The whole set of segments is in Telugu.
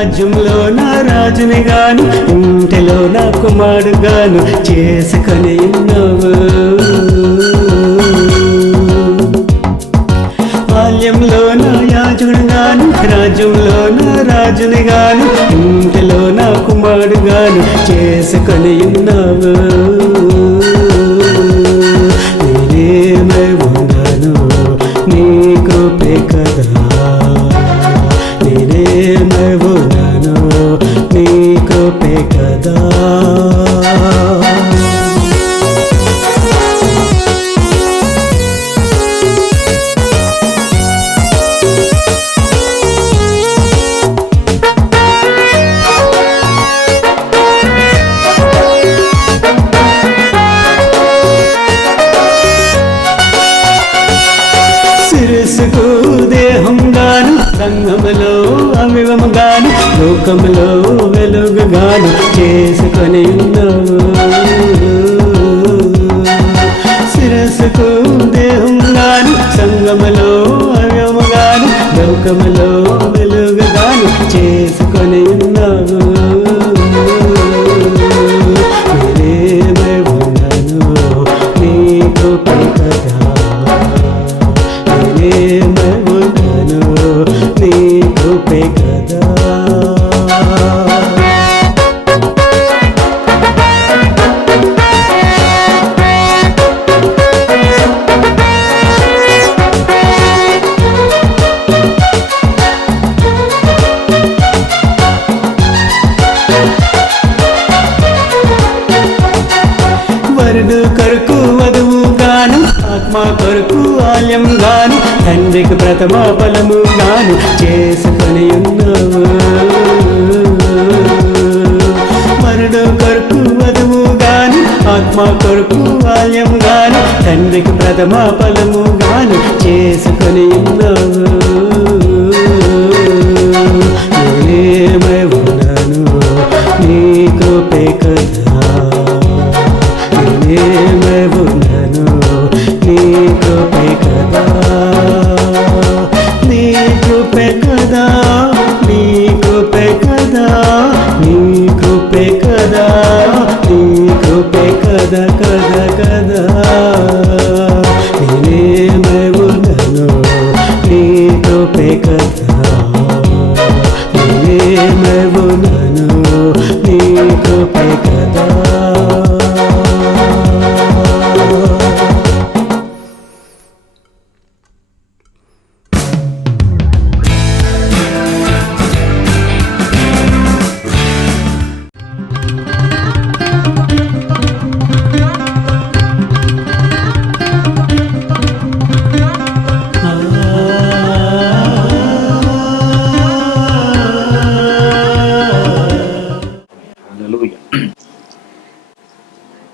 రాజ్యంలో నా రాజుని గాను, ఇంటిలో నా కుమారుడు గాను చేసుకొని ఉన్నావు. బాల్యంలో నా యాజకుడు గాను, రాజ్యంలో నా రాజుని గాను, ఇంటిలో నా కుమారుడు గాను చేసుకొని ఉన్నావు. నేనేమై ఉన్నాను నీ కృపే కదా, నేనేమై ఉన్నాను నీ కృపే కదా. శిరస్సుకు దేహం గాను, సంఘములో అవివము గాను, లోకములో వెలుగు గాను చేసుకొని ఉన్నావు. శిరస్సుకు దేహం గాను, సంఘములో అవివము గాను, లోకములో వెలుగు గాను చేసుకొని ఉన్నావు. నేనేమై ఉన్నాను నీ కృపే కదా, నేనేమై ఉన్నాను నీ కృపే కదా. వరుడు కొరకు వధువు గాను, ఆత్మ కొరకు ఆలయం గాను, తండ్రికి ప్రథమ ఫలము గాను చేసుకొని ఉన్నావు. వరుడు కొరకు వధువు గాను, ఆత్మ కొరకు ఆలయం గాను, తండ్రికి ప్రథమ ఫలము గాను చేసుకొని ఉన్నావు. నేనేమై ఉన్నాను నీ కృపే కదా, నేనేమై ఉన్నాను నీ కృపే కదా, నీ కృపే కదా, నీ కృపే కదా, నీ కృపే కదా, నీ కృపే కదా కదా కదా. నేనేమై ఉన్నాను నీ కృపే కదా, నేనేమై ఉన్నాను నీ కృపే కదా.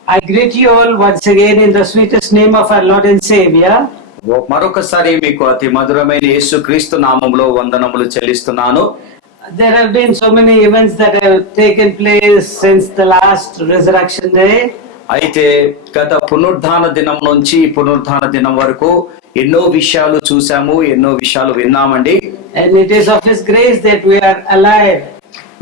I greet you all once again in the sweetest name of our Lord and Savior. మరొకసారి మీకు అతి మధురమైన యేసు క్రీస్తు నామములో వందనములు చెల్లిస్తున్నాను. There have been so many events that have taken place since the last resurrection day. అయితే గత పునరుద్ధాన దినం నుంచి పునరుద్ధాన దినం వరకు ఎన్నో విషయాలు చూసాము, ఎన్నో విషయాలు విన్నామండి. And it is of His grace that we are alive.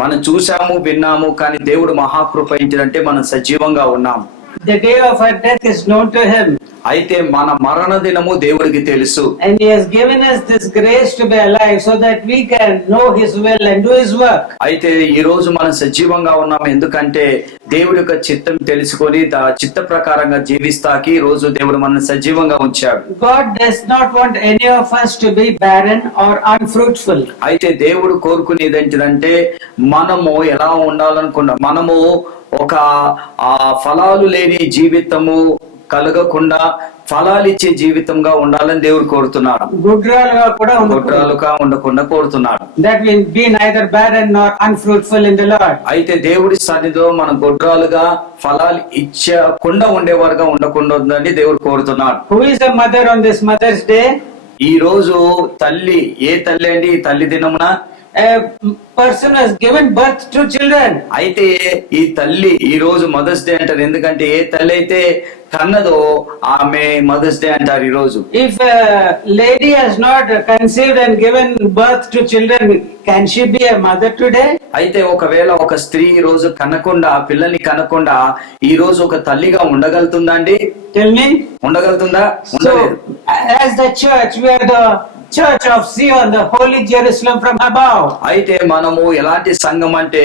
మనం చూసాము, విన్నాము, కానీ దేవుడు మహాకృప ఏంటంటే మనం సజీవంగా ఉన్నాం. The day of our death is known to Him. అయితే మన మరణ దినము దేవుడికి తెలుసు. And He has given us this grace to be alive so that we can know His will and do His work. అయితే ఈ రోజు మనం సజీవంగా ఉన్నాం ఎందుకంటే దేవుడి యొక్క చిత్తం తెలుసుకొని చిత్త ప్రకారంగా జీవిస్తాకి ఈ రోజు దేవుడు మనల్ని సజీవంగా ఉంచాడు. God does not want any of us to be barren or unfruitful. అయితే దేవుడు కోరుకునేది ఏంటంటే మనము ఎలా ఉండాలనుకున్నా, మనము ఒక ఫలాలు లేని జీవితము కలగకుండా ఫలాలిచ్చే జీవితంగా ఉండాలని దేవుడు కోరుతున్నాడు. గుడ్రాలుగా ఉండకుండా కోరుతున్నాడు. That will be neither barren nor unfruitful in the Lord. అయితే దేవుడి సన్నిధిలో మనం గుడ్రాలుగా ఫలాలు ఇచ్చకుండా ఉండేవారుగా ఉండకుండా ఉందని దేవుడు కోరుతున్నాడు. Who is a mother on this Mother's Day? ఈ రోజు తల్లి, ఏ తల్లి అండి ఈ తల్లి దినమున? a person has given birth to children. అయితే ఈ తల్లి ఈ రోజు మదర్స్ డే అంటారు, ఎందుకంటే ఏ తల్లి అయితే కన్నదో ఆమె మదర్స్ డే అంటారు ఈ రోజు. If a lady has not conceived and given birth to children, can she be a mother today? అయితే ఒకవేళ ఒక స్త్రీ ఈ రోజు కనకుండా పిల్లల్ని కనకుండా ఈ రోజు ఒక తల్లిగా ఉండగలుగుతుందా అండి? Tell me. ఉండగలుగుతుందా? So, ఉండలేదు. as the church, we are the church of Zion, the holy Jerusalem from above. అయితే మనము ఎలాంటి సంఘం అంటే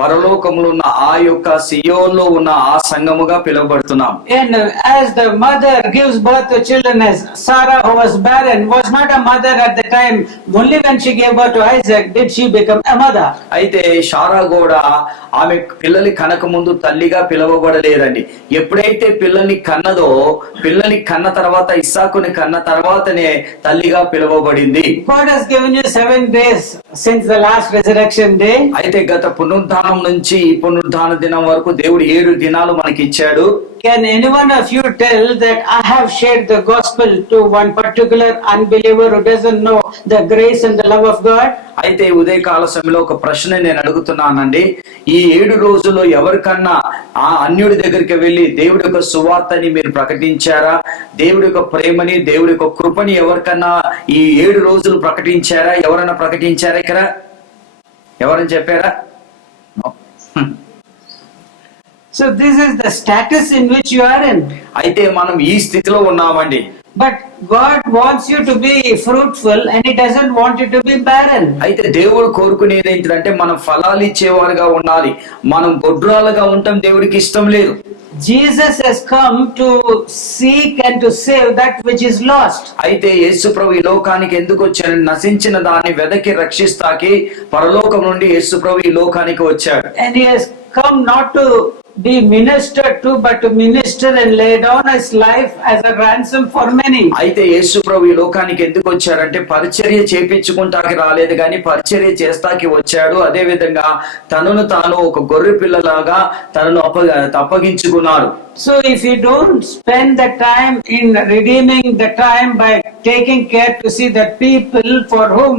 పరలోకములో ఉన్న ఆ యొక్క సియోన్లో ఉన్న ఆ సంఘముగా పిలువబడుతున్నాం. And as the mother gives birth to children, as Sarah, who was barren, was not a mother at the time. Only when she gave birth to Isaac did she become a mother. అయితే షారా కూడా ఆమె పిల్లల్ని కనక ముందు తల్లిగా పిలువబడలేదండి. ఎప్పుడైతే పిల్లల్ని కన్నదో, పిల్లల్ని కన్న తర్వాత ఇస్సాకుని కన్న తర్వాతనే తల్లిగా పిలువబడింది. God has given you 7 days since the last resurrection day. అయితే గత పునరుద్ధానం నుంచి ఈ పునరుద్ధాన దినం వరకు దేవుడు 7 దినాలు మనకి ఇచ్చాడు. Can any one of you tell that I have shared the gospel to one particular unbeliever who doesn't know the grace and the love of God? అయితే ఉదయకాల సమయంలో ఒక ప్రశ్న నేను అడుగుతున్నానండి. ఈ 7 రోజుల్లో ఎవరికన్నా ఆ అన్యుడి దగ్గరికి వెళ్ళి దేవుడి యొక్క సువార్తని మీరు ప్రకటించారా? దేవుడి యొక్క ప్రేమని, దేవుడి యొక్క కృపని ఎవరికన్నా ఈ 7 రోజులు ప్రకటించారా? ఎవరైనా ప్రకటించారా? ఇక్కడ ఎవరైనా చెప్పారా? So this is the status in which you are in. అయితే మనం ఈ స్థితిలో ఉన్నామండి. But God wants you to be fruitful and He doesn't want you to be barren. అయితే దేవుడు కోరుకునేది ఏంటంటే మనం ఫలాలు ఇచ్చేవారుగా ఉండాలి. మనం గొడ్రాలుగా ఉండటం దేవుడికి ఇష్టం లేదు. Jesus has come to seek and to save that which is lost. అయితే యేసు ప్రభు ఈ లోకానికి ఎందుకు వచ్చాడు? నశించిన దాన్ని వెదకి రక్షిస్తాకి పరలోకం నుండి యేసు ప్రభు ఈ లోకానికి వచ్చాడు. And He has come not to be ministered to, but to minister and lay down His life as a ransom for many. అయితే యేసు ప్రభు ఈ లోకానికి ఎందుకు వచ్చారంటే పరిచర్య చేపించుకుంటాకి రాలేదు, కానీ పరిచర్య చేస్తాకి వచ్చాడు. అదే విధంగా తనను తాను ఒక గొర్రె పిల్లలాగా తనను అప్పగించుకున్నాడు. So if you don't spend the time in redeeming the time by taking care to see the people for whom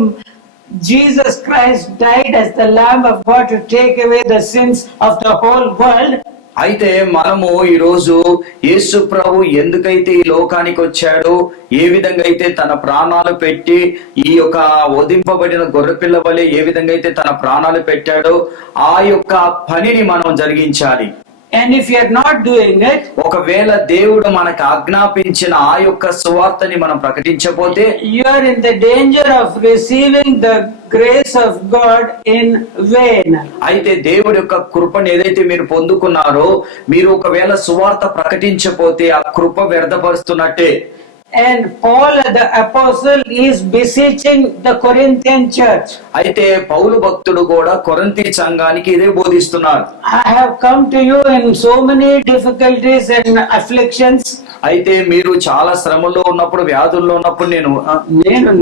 Jesus Christ died as the Lamb of God to take away the sins of the whole world. అయితే మనము ఈ రోజు యేసు ప్రభు ఎందుకైతే ఈ లోకానికి వచ్చాడో, ఏ విధంగా అయితే తన ప్రాణాలు పెట్టి ఈ యొక్క వధింపబడిన గొర్రెపిల్ల వలె ఏ విధంగా అయితే తన ప్రాణాలు పెట్టాడో ఆ యొక్క పనిని మనం జరిగించాలి. And if you are not doing it, ఒకవేళ దేవుడు మనకు ఆజ్ఞాపించిన ఆ యొక్క సువార్తని మనం ప్రకటించకపోతే you are in the danger of receiving the grace of God in vain. అయితే దేవుడి యొక్క కృపను ఏదైతే మీరు పొందుకున్నారో, మీరు ఒకవేళ సువార్త ప్రకటించకపోతే ఆ కృప వ్యర్థపరుస్తున్నట్టే. And Paul the apostle is beseeching the Corinthian church. అయితే పౌలు భక్తుడు కూడా కొరింథీ సంఘానికి ఇదే బోధిస్తున్నారు. I have come to you in so many difficulties and afflictions. అయితే మీరు చాలా శ్రమలో ఉన్నప్పుడు, వ్యాధుల్లో ఉన్నప్పుడు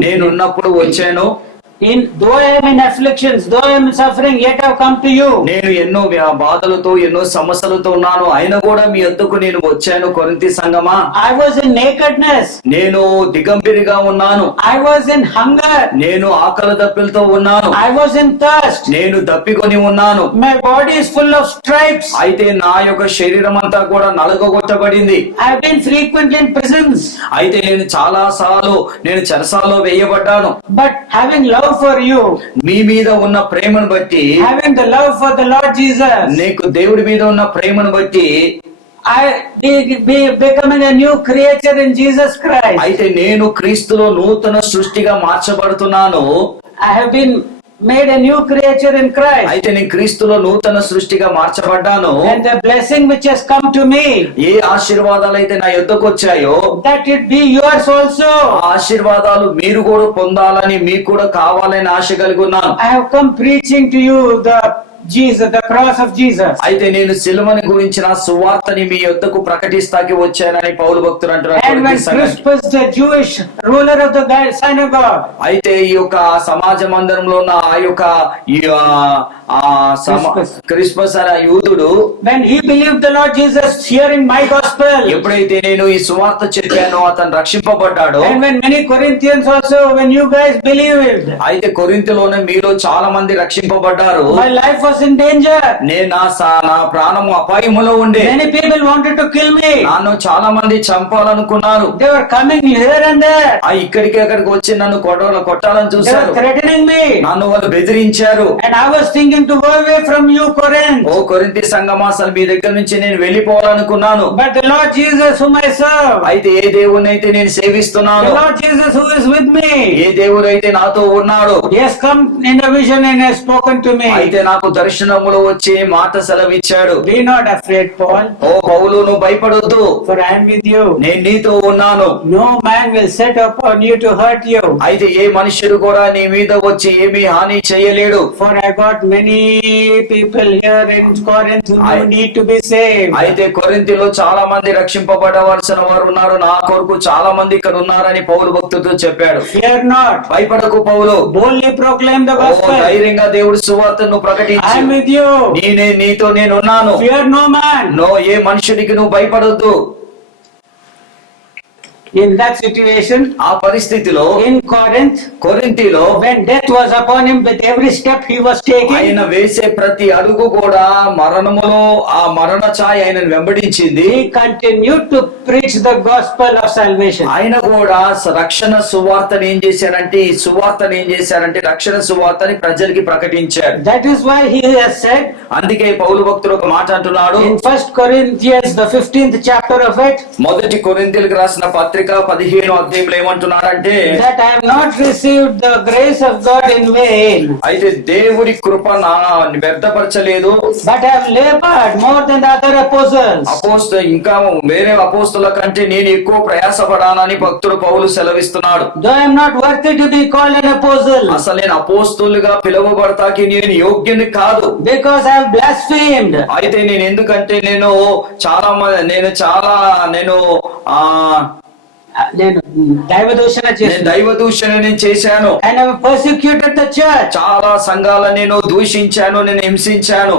నేను ఉన్నప్పుడు వచ్చాను. Though I am in afflictions, though I am in suffering, yet I have come to you. నేను ఎన్నో బాధలతో ఎన్నో సమస్యలతో ఉన్నాను, అయినా కూడా మీ వద్దకు నేను వచ్చాను. కొరింథీ సంఘమా, I was in nakedness. నేను దిగంబరిగా ఉన్నాను. I was in hunger. నేను ఆకలి దప్పిలతో ఉన్నాను. I was in thirst. నేను దప్పికొని ఉన్నాను. My body is full of stripes. అయితే నా యొక్క శరీరం అంతా కూడా నలగొట్టబడింది. I have been frequently in prisons. అయితే నేను చాలా సార్లు చెరసాలలో వేయబడ్డాను. But having love for you, మీ మీద ఉన్న ప్రేమను బట్టి, having the love for the Lord Jesus, నీకు దేవుడి మీద ఉన్న ప్రేమను బట్టి I be becoming a new creature in Jesus Christ. అయితే నేను క్రీస్తులో నూతన సృష్టిగా మార్చబడుతున్నాను. I have been made a new creature in Christ. అయితే నేను క్రీస్తులో నూతన సృష్టిగా మార్చబడ్డాను. And the blessing which has come to me, ఏ ఆశీర్వాదాలు అయితే నా యొద్దకు వచ్చాయో that it be yours also. ఆ ఆశీర్వాదాలు మీరు కూడా పొందాలని, మీకు కూడా కావాలని ఆశ కలిగి ఉన్నాను. I have come preaching to you the Jesus, the cross of Jesus. అయితే నేను సిలువని గురించిన సువార్తని మీ యొద్దకు ప్రకటిస్తాకి వచ్చానని పౌలు భక్తుడు And when అంటున్నారు. Crispus, the Jewish ruler of the synagogue, అయితే ఈ యొక్క సమాజ మందిరంలో ఉన్న ఆ యొక్క క్రిస్మస్ అనే యూదుడు when he believed the Lord Jesus, hearing my gospel, ఎప్పుడైతే నేను ఈ సువార్త చెప్పానో అతను రక్షింపబడ్డాడు. and when many Corinthians also, when you guys believed, అయితే కొరింథీలోనే మీలో చాలా మంది రక్షింపబడ్డారు. my life was in danger. నేను నా ప్రాణము అపాయములో ఉండే. Many people wanted to kill me. నన్ను చాలా మంది చంపాలనుకున్నారు. They were coming here and there. ఇక్కడికి అక్కడికి వచ్చి నన్ను కొట్టాలని They చూశారు. were threatening me. నన్ను వాళ్ళు బెదిరించారు. And I was thinking to go away from you, Corinth. ఓ కొరింథీ సంఘమా, అసలు మీ దగ్గర నుంచి నేను వెళ్ళిపోవాలనుకున్నాను. But the Lord Jesus whom I serve, అయితే ఏ దేవుని అయితే నేను సేవిస్తున్నాను, the Lord Jesus who is with me, ఏ దేవుడు అయితే నాతో ఉన్నాడు, he has come in a vision and has spoken to me. అయితే నాకు దర్శనములో వచ్చి మాట సెలవిచ్చాడు. Be not afraid, Paul, ఓ పౌలు, నువ్వు భయపడొద్దు, for I am with you. నేను నీతో ఉన్నాను. No man will set upon you to hurt you. అయితే ఏ మనుషుడు కూడా నీ మీద వచ్చి ఏమీ హాని చేయలేడు. For I got many people here in Corinth who need to be saved. అయితే కొరింథీలో చాలా మంది రక్షింపబడవలసిన వారు ఉన్నారు, నా కొరకు చాలా మంది ఇక్కడ ఉన్నారని పౌలు భక్తుడితో చెప్పాడు. Fear not. భయపడకు పౌలు, Boldly proclaim the oh gospel. ధైర్యంగా దేవుడి సువార్తను I ప్రకటించు. am with you. నీతో నేనున్నాను. Fear no man. ఏ మనుషుడికి నువ్వు భయపడొద్దు. In that situation, ఆ పరిస్థితిలో in Corinth, కొరింథీలో when death was upon him, with every step he was taking, ఆయన వేసే ప్రతి అడుగు కూడా మరణములో ఆ మరణ ఛాయ ఆయనను వెంబడించింది. he continued to preach the gospel of salvation. ఆయన కూడా రక్షణ సువార్తను ఏం చేశారంటే రక్షణ సువార్తని ప్రజలకి ప్రకటించారు. That is why he has said అందుకే పౌలు భక్తుడు ఒక మాట అంటున్నాడు. in 1 Corinthians, the 15th chapter of it, మొదటి కొరింథీయులకు రాసిన పత్రిక 15వ అధ్యాయంలో ఏమంటున్నారంటే, that I have not received the grace of God in vain, అయితే దేవుడి కృప నా వ్యర్థపరచలేదు, but I have labored more than the other apostles. ఇంకా వేరే అపోస్తుల కంటే నేను ఎక్కువ ప్రయాసపడానని భక్తుడు పౌలు సెలవిస్తున్నాడు. Though I am not worthy to be called an apostle, అసలు నేను అపోస్తులుగా పిలువబడతాకి నేను యోగ్యుని కాదు. because I have blasphemed. అయితే నేను ఎందుకంటే నేను దైవ దూషణ నేను చేశాను. And I have persecuted the church. చాలా సంఘాలను నేను దూషించాను, నేను హింసించాను.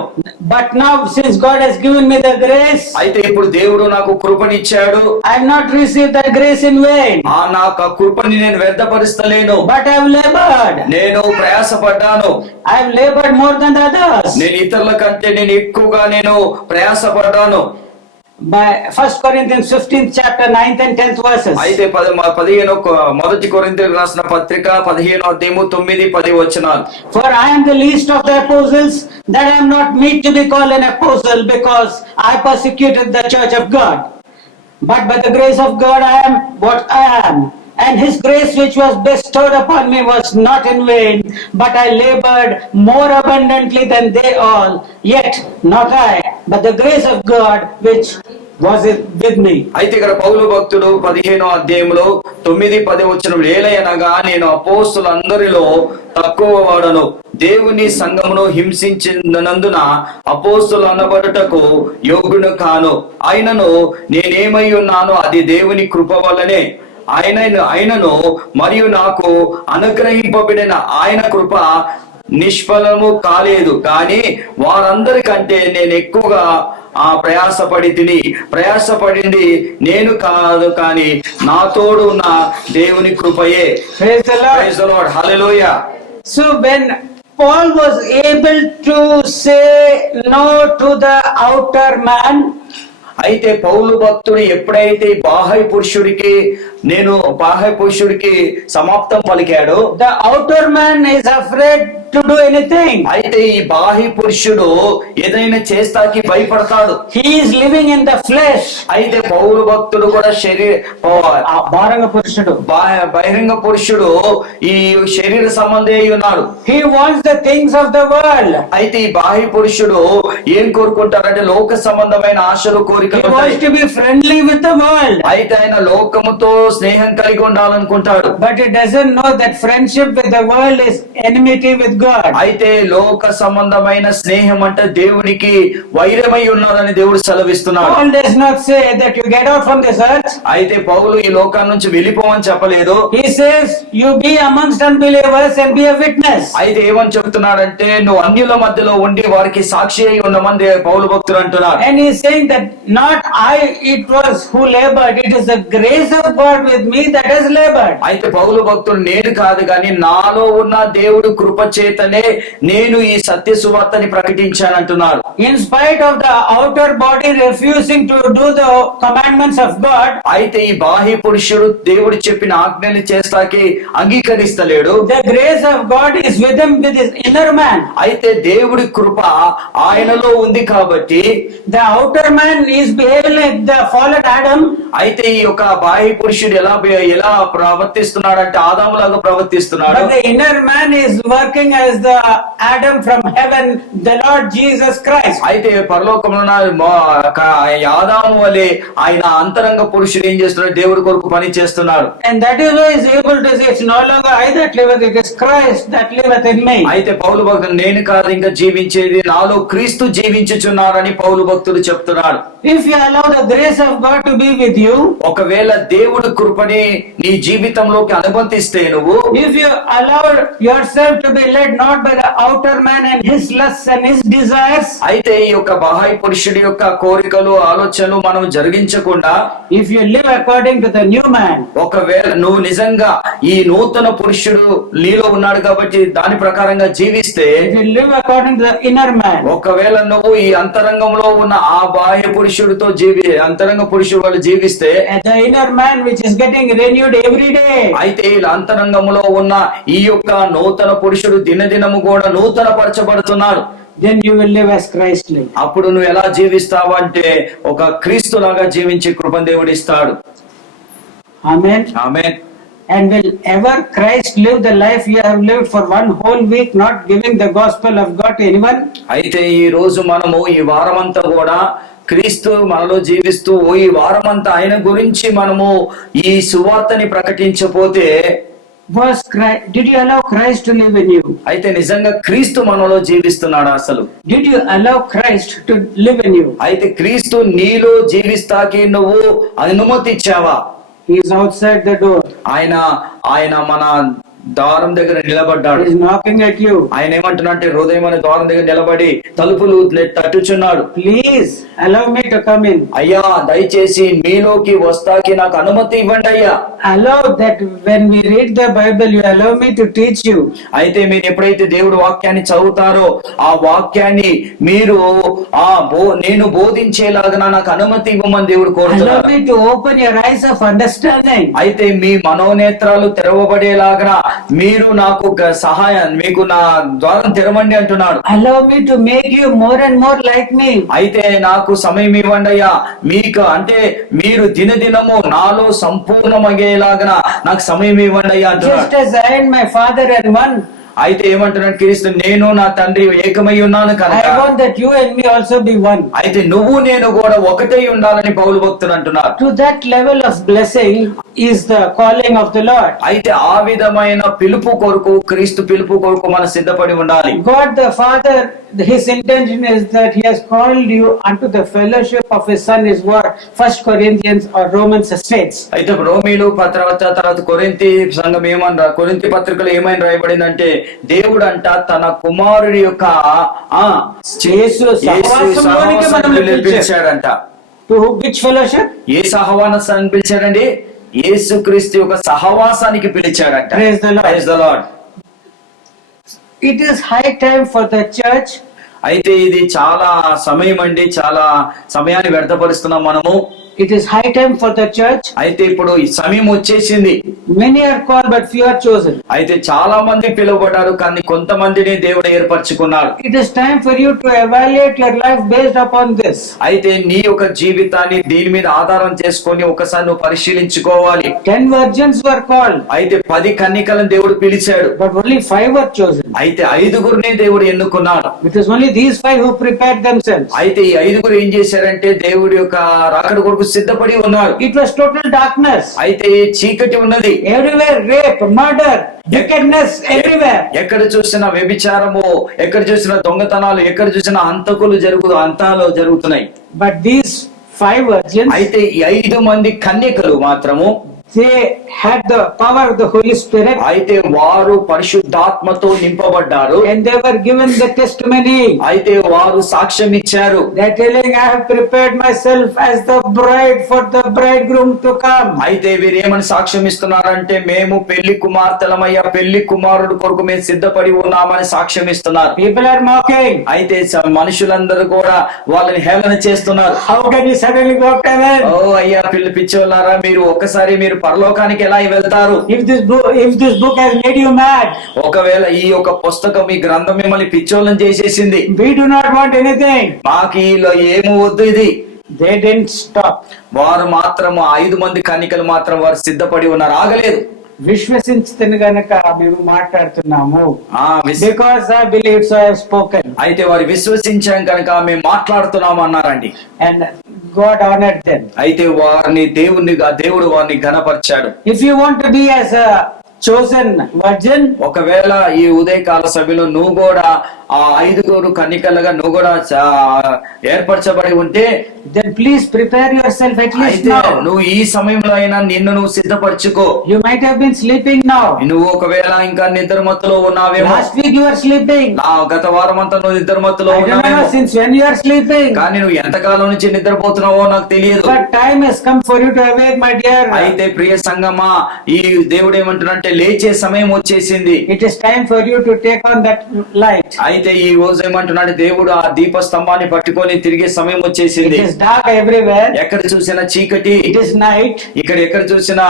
But now, since God has given me the grace, అయితే ఇప్పుడు దేవుడు నాకు కృపనిచ్చాడు. I have not received that grace in vain, నాకు ఆ కృపని నేను వ్యర్థపరుస్తలేను. but I have labored. నేను ప్రయాసపడ్డాను. I have labored more than the others. నేను ఇతరుల కంటే నేను ఎక్కువగా నేను ప్రయాసపడ్డాను. By 1 Corinthians 15th chapter 9th and 10th verses. అయితే మొదటి కొరింథీయులకు రాసిన పత్రిక 15వ అధ్యాయము 9-10 వచనాలు. For I am the least of the apostles, that I am not meet to be called an apostle, because I persecuted the church of God. But by the grace of God I am what I am. And his grace which was bestowed upon me was not in vain, but I labored more abundantly than they all. Yet not I, but the grace of God which was with me. అయితే ఇక్కడ పౌలు భక్తుడు 15వ అధ్యాయంలో 9-10 వచనం, ఏలయనగా నేను అపోస్తులందరిలో తక్కువ వాడను, దేవుని సంఘమును హింసించినందున అపోస్తులు అనబడుటకు యోగ్యును కాను. ఆయనను నేనేమై ఉన్నానో అది దేవుని కృప వల్లనే. ఆయనను మరియు నాకు అనుగ్రహింపబడిన ఆయన కృప నిష్ఫలము కాలేదు, కానీ వారందరికంటే నేను ఎక్కువగా ప్రయాసపడింది నేను కాదు, కానీ నా తోడు ఉన్న దేవుని కృపయే. Praise the Lord. Praise the Lord. Hallelujah. So when Paul was able to say no to the outer man, అయితే పౌలు భక్తుడు ఎప్పుడైతే బాహ్య పురుషుడికి సమాప్తం పలికాడో, the outer man is afraid to do anything. అయితే ఈ బాహ్య పురుషుడు ఏదైనా చేస్తాకి భయపడతాడు. He is living in the flesh. అయితే పౌలు భక్తుడు కూడా బహిరంగ పురుషుడు ఈ శరీర సంబంధి అయి ఉన్నాడు. He wants the things of the world. అయితే ఈ బాహ్య పురుషుడు ఏం కోరుకుంటారంటే లోక సంబంధమైన ఆశలు, కోరికలు. He wants to be friendly with the world. అయితే ఆయన లోకముతో స్నేహం కలిగి ఉండాలనుకుంటాడు. But he doesn't know that friendship with the world is enmity with God. అయితే లోక సంబంధమైన స్నేహం అంటే దేవునికి వైరమై ఉన్నదని దేవుడు సెలవిస్తున్నాడు. Paul does not say that you get out from this earth. అయితే పౌలు ఈ లోకాన్ని నుంచి వెళ్ళిపోవని చెప్పలేదు. He says you be amongst unbelievers and be a witness. అయితే ఏమని చెప్తున్నాడంటే నువ్వు అన్యుల మధ్యలో ఉండి వారికి సాక్షి అయి ఉండమని పౌలు భక్తుడు అంటున్నాడు. And he is saying that not I, it was who labored, it is the grace of God with me that has labored. అయితే పౌలు భక్తుడు నేను కాదు కానీ నాలో ఉన్న దేవుడు కృప చేతనే నేను ఈ సత్య సువార్తని ప్రకటించానంటున్నాడు. In spite of the outer body refusing to do the commandments of God, అయితే ఈ బాహ్య పురుషుడు దేవుడు చెప్పిన ఆజ్ఞలు చేస్తాకి అంగీకరిస్తలేడు. the grace of God is with him, with his inner man. అయితే దేవుడి కృప ఆయనలో ఉంది కాబట్టి The outer man is behaving like the fallen Adam, అయితే ఈ యొక్క బాహ్య పురుషుడు ఎలా ప్రవర్తిస్తున్నాడంటే ఆదాములాగా ప్రవర్తిస్తున్నాడు. but the inner man is working as the Adam from heaven, the Lord Jesus Christ. అయితే పరలోకంలో ఉన్న ఆదాము వలె ఆయన అంతరంగ పురుషుడు ఏం చేస్తున్నాడు, దేవుడి కొరకు పని చేస్తున్నాడు. And that is why he is able to say, it's no longer I that liveth, it is Christ that liveth in me. అయితే పౌలు భక్తుడు నేను కాదు ఇంకా జీవించేది నాలో క్రీస్తు జీవించుచున్నారని పౌలు భక్తుడు చెప్తున్నాడు. If you allow the grace of God to be with you, ఒకవేళ దేవుడి కృపని నీ జీవితంలోకి అనుమతిస్తే నువ్వు, if you allow yourself to be led not by the outer man and his lusts and his desires, అయితే ఈ యొక్క బాహ్య పురుషుడి యొక్క కోరికలు ఆలోచనలు మనం జరిగించకుండా, if you live according to the new man, ఒకవేళ నువ్వు నిజంగా ఈ నూతన పురుషుడు నీలో ఉన్నాడు కాబట్టి దాని ప్రకారంగా జీవిస్తే, if you live according to the inner man, ఒకవేళ నువ్వు ఈ అంతరంగంలో ఉన్న ఆ బాహ్య పురుషుడితో అంతరంగ పురుషుడు వాళ్ళు జీవిస్తే, and the inner man which is getting renewed every day, అయితే ఇలా అంతరంగంలో ఉన్న ఈ యొక్క నూతన పురుషుడు దినదినము కూడా నూతన పరచబడుతున్నాడు. then you will live as Christ lived. అప్పుడు నువ్వు ఎలా జీవిస్తావు అంటే ఒక క్రీస్తులాగా జీవించే కృపను దేవుడు ఇస్తాడు. Amen. Amen. And will ever Christ live the life you have lived for one whole week, not giving the gospel of God to anyone? అయితే ఈ రోజు మనము ఈ వారమంతా కూడా క్రీస్తు మనలో జీవిస్తూ ఈ వారమంతా ఆయన గురించి మనము ఈ సువార్తని ప్రకటించపోతే, did you allow Christ to live in you? అయితే నిజంగా క్రీస్తు మనలో జీవిస్తున్నాడు అసలు? Did you allow Christ to live in you? అయితే క్రీస్తు నీలో జీవిస్తాకి నువ్వు అనుమతి ఇచ్చావా? He is outside the door. ఆయన మన ద్వారం దగ్గర నిలబడ్డాడు. He is knocking at you. ఆయన ఏమంటున్నాడంటే హృదయం అనే ద్వారం దగ్గర నిలబడి తలుపులు తట్టుచున్నాడు. Please allow me to come in. అయ్యా దయచేసి మీలోకి వస్తాకి నాకు అనుమతి ఇవ్వండి అయ్యా. Allow that when we read the Bible, you allow me to teach you. అయితే మీరు ఎప్పుడైతే దేవుడు వాక్యాన్ని చదువుతారో ఆ వాక్యాన్ని మీరు నేను బోధించేలాగా నాకు అనుమతి ఇవ్వమని దేవుడు Allow కోరుతున్నాడు. me to open your eyes of understanding. అయితే మీ మనోనేత్రాలు తెరవబడేలాగా మీరు నాకు మీకు నా ద్వారం తెరవండి అంటున్నాడు. Allow me to make you more and more like me. అయితే నాకు సమయం ఇవ్వండి అయ్యా, మీకు అంటే మీరు దినదినము నాలో సంపూర్ణమయ్యేలాగా నాకు సమయం ఇవ్వండి అయ్యా అంటున్నాడు. Just as I and my Father are one, అయితే ఏమంటున్నాడు క్రీస్తు, నేను నా తండ్రి ఏకమై ఉన్నాను కనుక I want that you and me also be one. అయితే నువ్వు నేను కూడా ఒకటే ఉండాలని పౌలు భక్తుడు అంటున్నారు. To that level of blessing is the calling of the Lord. అయితే ఆ విధమైన పిలుపు కొరకు, క్రీస్తు పిలుపు కొరకు మనం సిద్ధపడి ఉండాలి. God the Father, his intention is that he has called you unto the fellowship of his son, is what 1 Corinthians or Romans states. అయితే రోమీలు తర్వాత కొరింథీ సంఘం కొరింథీ పత్రికలో ఏమైనా రాయబడిందంటే, దేవుడు అంట తన కుమారుడి యొక్క యేసు సహవాసంలోనికి మనల్ని పిలిచాడంట. To which fellowship? ఏ సహవాసాన్ని పిలిచాడండి? యేసుక్రీస్తు యొక్క సహవాసానికి పిలిచాడంట. Praise the Lord. Praise the Lord. It is high time for the church. అయితే ఇది చాలా సమయం అండి, చాలా సమయాన్ని వ్యర్థపరుస్తున్నాం మనము. It is high time for the church. అయితే ఇప్పుడు ఈ సమయం వచ్చేసింది. Many are called but few are chosen. అయితే చాలా మంది పిలువబడ్డారు కానీ కొంతమందిని దేవుడు ఏర్పరచుకున్నాడు. It is time for you to evaluate your life based upon this. అయితే నీ యొక్క జీవితాన్ని దీని మీద ఆధారం చేసుకొని ఒకసారి నువ్వు పరిశీలించుకోవాలి. 10 virgins were called, అయితే 10 కన్యకలను దేవుడు పిలిచాడు, but only 5 were chosen. అయితే 5గురినే దేవుడు ఎన్నుకున్నాడు. It is only these 5 who prepared themselves. అయితే ఈ 5గురు ఏం చేశారంటే దేవుడి యొక్క రాకడ కొరకు సిద్ధపడి ఉన్నారు. It was total darkness. అయితే చీకటి ఉన్నది. Everywhere rape, murder, wickedness everywhere. ఎక్కడ చూసినా వ్యభిచారము, ఎక్కడ చూసినా దొంగతనాలు, ఎక్కడ చూసినా అంతాలు జరుగుతున్నాయి. But these 5 virgins, అయితే ఈ 5 మంది కన్యకలు మాత్రము they had the power of the Holy Spirit, అయితే వారు పరిశుద్ధాత్మతో నింపబడ్డారు. and they were given the testimony. అయితే వారు సాక్ష్యం ఇచ్చారు. They're telling, I have prepared myself as the bride for the bridegroom to come. అయితే వీరు ఏమని సాక్ష్యం ఇస్తున్నారంటే, మేము పెళ్లి కుమార్తెలమయ్యా, పెళ్లి కుమారుడు కొరకు మేము సిద్ధపడి ఉన్నామని సాక్ష్యం ఇస్తున్నారు. People are mocking. అయితే మనుషులందరూ కూడా వాళ్ళని హేళన చేస్తున్నారు. How can you suddenly go up to heaven? ఓ అయ్యా పిచ్చోళ్ళారా, మీరు ఒక్కసారి మీరు పరలోకానికి ఎలా వెళ్తారు? If this book has made you mad, ఒకవేళ ఈ యొక్క పుస్తకం, ఈ గ్రంథం మిమ్మల్ని పిచ్చోళ్ళని చేసేసింది, we do not want anything. మాకు ఈలో ఏమో వద్దు ఇది. They didn't stop. వారు మాత్రం 5 మంది కన్యకలు మాత్రం వారు సిద్ధపడి ఉన్నారు, ఆగలేదు. విశ్వసించిన గనక మేము మాట్లాడుతున్నాము. విశ్వ- Because I believe so I have spoken. అయితే వారు విశ్వసించాం కనుక మేము మాట్లాడుతున్నాం అన్నారండి. And God honored them. అయితే వారిని దేవుడు వారిని ఘనపరిచాడు. If you want to be as a chosen virgin, ఒకవేళ ఈ ఉదయకాల సభలో నువ్వు కూడా ఆ 5 కన్యకలుగా నువ్వు కూడా ఏర్పరచబడి ఉంటే, then please prepare yourself at least అయితే now. నువ్వు ఈ సమయంలో అయినా నిన్ను నువ్వు సిద్ధపరచుకో. You might have been sleeping now. నువ్వు ఒకవేళ ఇంకా నిద్రమత్తులో ఉన్నావేమో. Last week you were sleeping. గత వారం అంతా నువ్వు నిద్రమత్తులో I don't know ఉన్నావేమో. since when you are sleeping. కానీ నువ్వు ఎంతకాలం నుంచి నిద్రపోతున్నావో నాకు తెలియదు. But time has come for you to awake, my dear. అయితే ప్రియ సంగమా, ఈ దేవుడు ఏమంటున్నాడంటే లేచే సమయం వచ్చేసింది. It is time for you to take on that light. అయితే ఈ రోజు ఏమంటున్నాడు దేవుడు, ఆ దీప స్తంభాన్ని పట్టుకొని తిరిగే సమయం వచ్చేసింది. It is dark everywhere. ఎక్కడ చూసినా చీకటి, It is night. ఇక్కడ ఎక్కడ చూసినా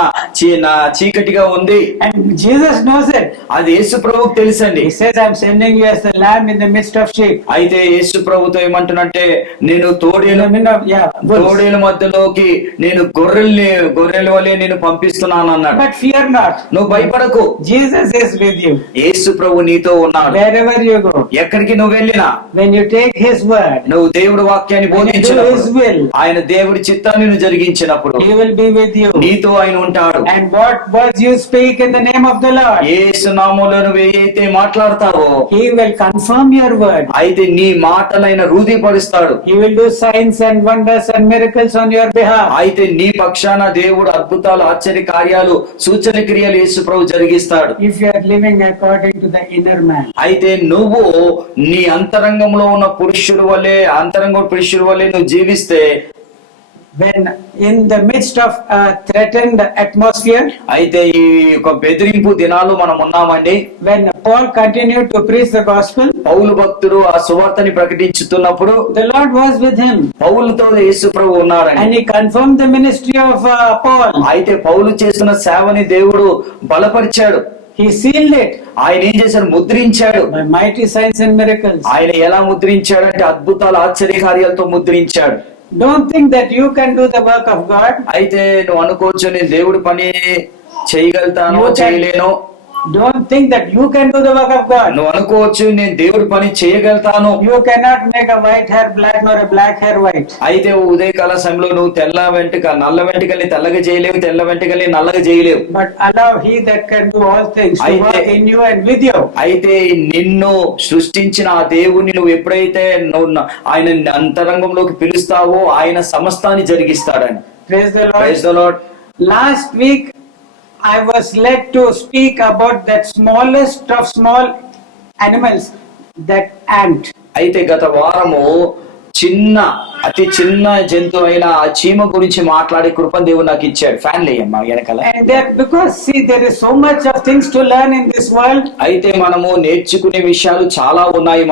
చీకటిగా ఉంది. And Jesus knows it. అది యేసు ప్రభువుకు తెలుసండి. He says, I'm sending you as the lamb in the midst of sheep. అయితే యేసు ప్రభుతో ఏమంటున్నంటే, నేను In the midst of, wolves. తోడేల మధ్యలోకి నేను గొర్రెల వలె నేను పంపిస్తున్నాను అన్నాడు. But fear not. నువ్వు భయపడకు, Jesus is with you. యేసు ప్రభు నీతో ఉన్నాడు. Wherever you go. ఎక్కడికి నువ్వు వెళ్ళినా, When you take His word, నువ్వు దేవుడి వాక్యాన్ని When you do His బోధించినప్పుడు, will, ఆయన దేవుడి చిత్తాన్ని నువ్వు జరిగించినప్పుడు He will be with you. నీతో ఆయన ఉంటాడు. And what words you speak in the name of the Lord, యేసు నామములో నువ్వు ఏదైతే మాట్లాడతావో He will confirm your word. అయితే నీ మాటలైన రూఢీపరుస్తాడు. He will do signs and wonders and miracles on your behalf. అయితే నీ పక్షాన దేవుడు అద్భుతాలు, ఆశ్చర్య కార్యాలు, సూచన క్రియలు యేసు ప్రభు జరిగిస్తాడు. If you are living according to the inner man. అయితే నువ్వు నీ అంతరంగంలో ఉన్న పురుషుడు వలె నువ్వు జీవిస్తే, When in the midst of a threatened atmosphere, అయితే ఈ యొక్క బెదిరింపు దినాలు మనం ఉన్నామండి. when Paul continued to preach the gospel, పౌలు భక్తుడు ఆ సువార్తని ప్రకటించుతున్నప్పుడు the Lord was with him. పౌలుతో యేసు ప్రభు ఉన్నారండి. And He confirmed the ministry of Paul. అయితే పౌలు చేస్తున్న సేవని దేవుడు బలపరిచాడు. He sealed it ఆయన ఏం చేశాడు? ముద్రించాడు. by mighty signs and miracles. ఆయన ఎలా ముద్రించాడంటే అద్భుతాలు, ఆశ్చర్య కార్యాలతో ముద్రించాడు. Don't think that you can do the work of God. అయితే నువ్వు అనుకోవచ్చు, నేను దేవుడి పని చేయగలుగుతానో చేయలేనో. Don't think that you can do the work of God. నువ్వు అనుకోవచ్చు, నేను దేవుడి పని చేయగలుగుతాను. You cannot make a white hair black nor a black hair white. అయితే ఉదయకాల సమయంలో నువ్వు నల్ల వెంట్రుకల్ని తెల్లగా చేయలేవు, తెల్ల వెంట్రుకల్ని నల్లగా చేయలేవు. But allow He that can do all things to work in you and with you. అయితే నిన్ను సృష్టించిన ఆ దేవుణ్ణి నువ్వు ఎప్పుడైతే ఆయన అంతరంగంలోకి పిలుస్తావో ఆయన సమస్తాన్ని జరిగిస్తాడని. Praise the Lord. Praise the Lord. Last week I was led to speak about that smallest of small animals, that ant. అయితే గత వారము అతి చిన్న జంతువు అయిన ఆ చీమ గురించి మాట్లాడే కృపను దేవుడు నాకు ఇచ్చాడు. ఫ్యాన్లు అయ్యమ్మా వెనకాల. And that because see there is so much of things to learn in this world. అయితే మనము నేర్చుకునే విషయాలు చాలా ఉన్నాయి.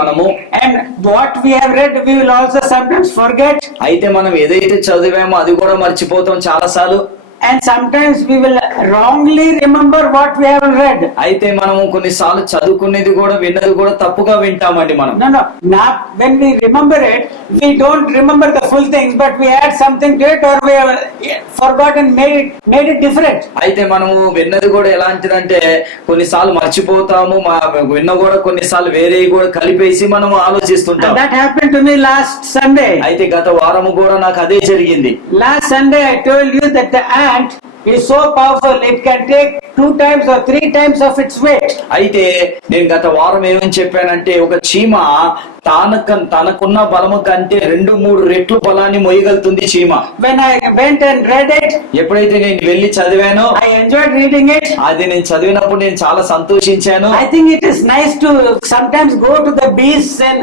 And what we have read we will also sometimes forget. అయితే మనం ఏదైతే చదివామో అది కూడా మర్చిపోతాం చాలా సార్లు. And sometimes we will wrongly remember what we have read. అయితే మనము కొన్నిసార్లు చదువుకునేది కూడా విన్నది కూడా తప్పుగా వింటామండి మనం. No, not when we remember it, we don't remember the full things, but we add something to it, or we have forgotten, made it different. అయితే మనము విన్నది కూడా ఎలాంటిదంటే కొన్నిసార్లు మర్చిపోతాము, విన్న కూడా కొన్నిసార్లు వేరే కూడా కలిపేసి మనము ఆలోచిస్తుంటాం. And that happened to me last Sunday. అయితే గత వారము కూడా నాకు అదే జరిగింది. Last Sunday I told you that the ant is so powerful, it can take 2 times or 3 times of its weight. అయితే నేను గత వారం ఏమని చెప్పానంటే ఒక చీమ తనకున్న బలము కంటే 2-3 రెట్లు బలాన్ని మోయగలుగుతుంది చీమ. When I went and read it, ఎప్పుడైతే నేను వెళ్ళి చదివానో, I enjoyed reading it. అది నేను చదివినప్పుడు నేను చాలా సంతోషించాను. I think it is nice to sometimes go to the beasts and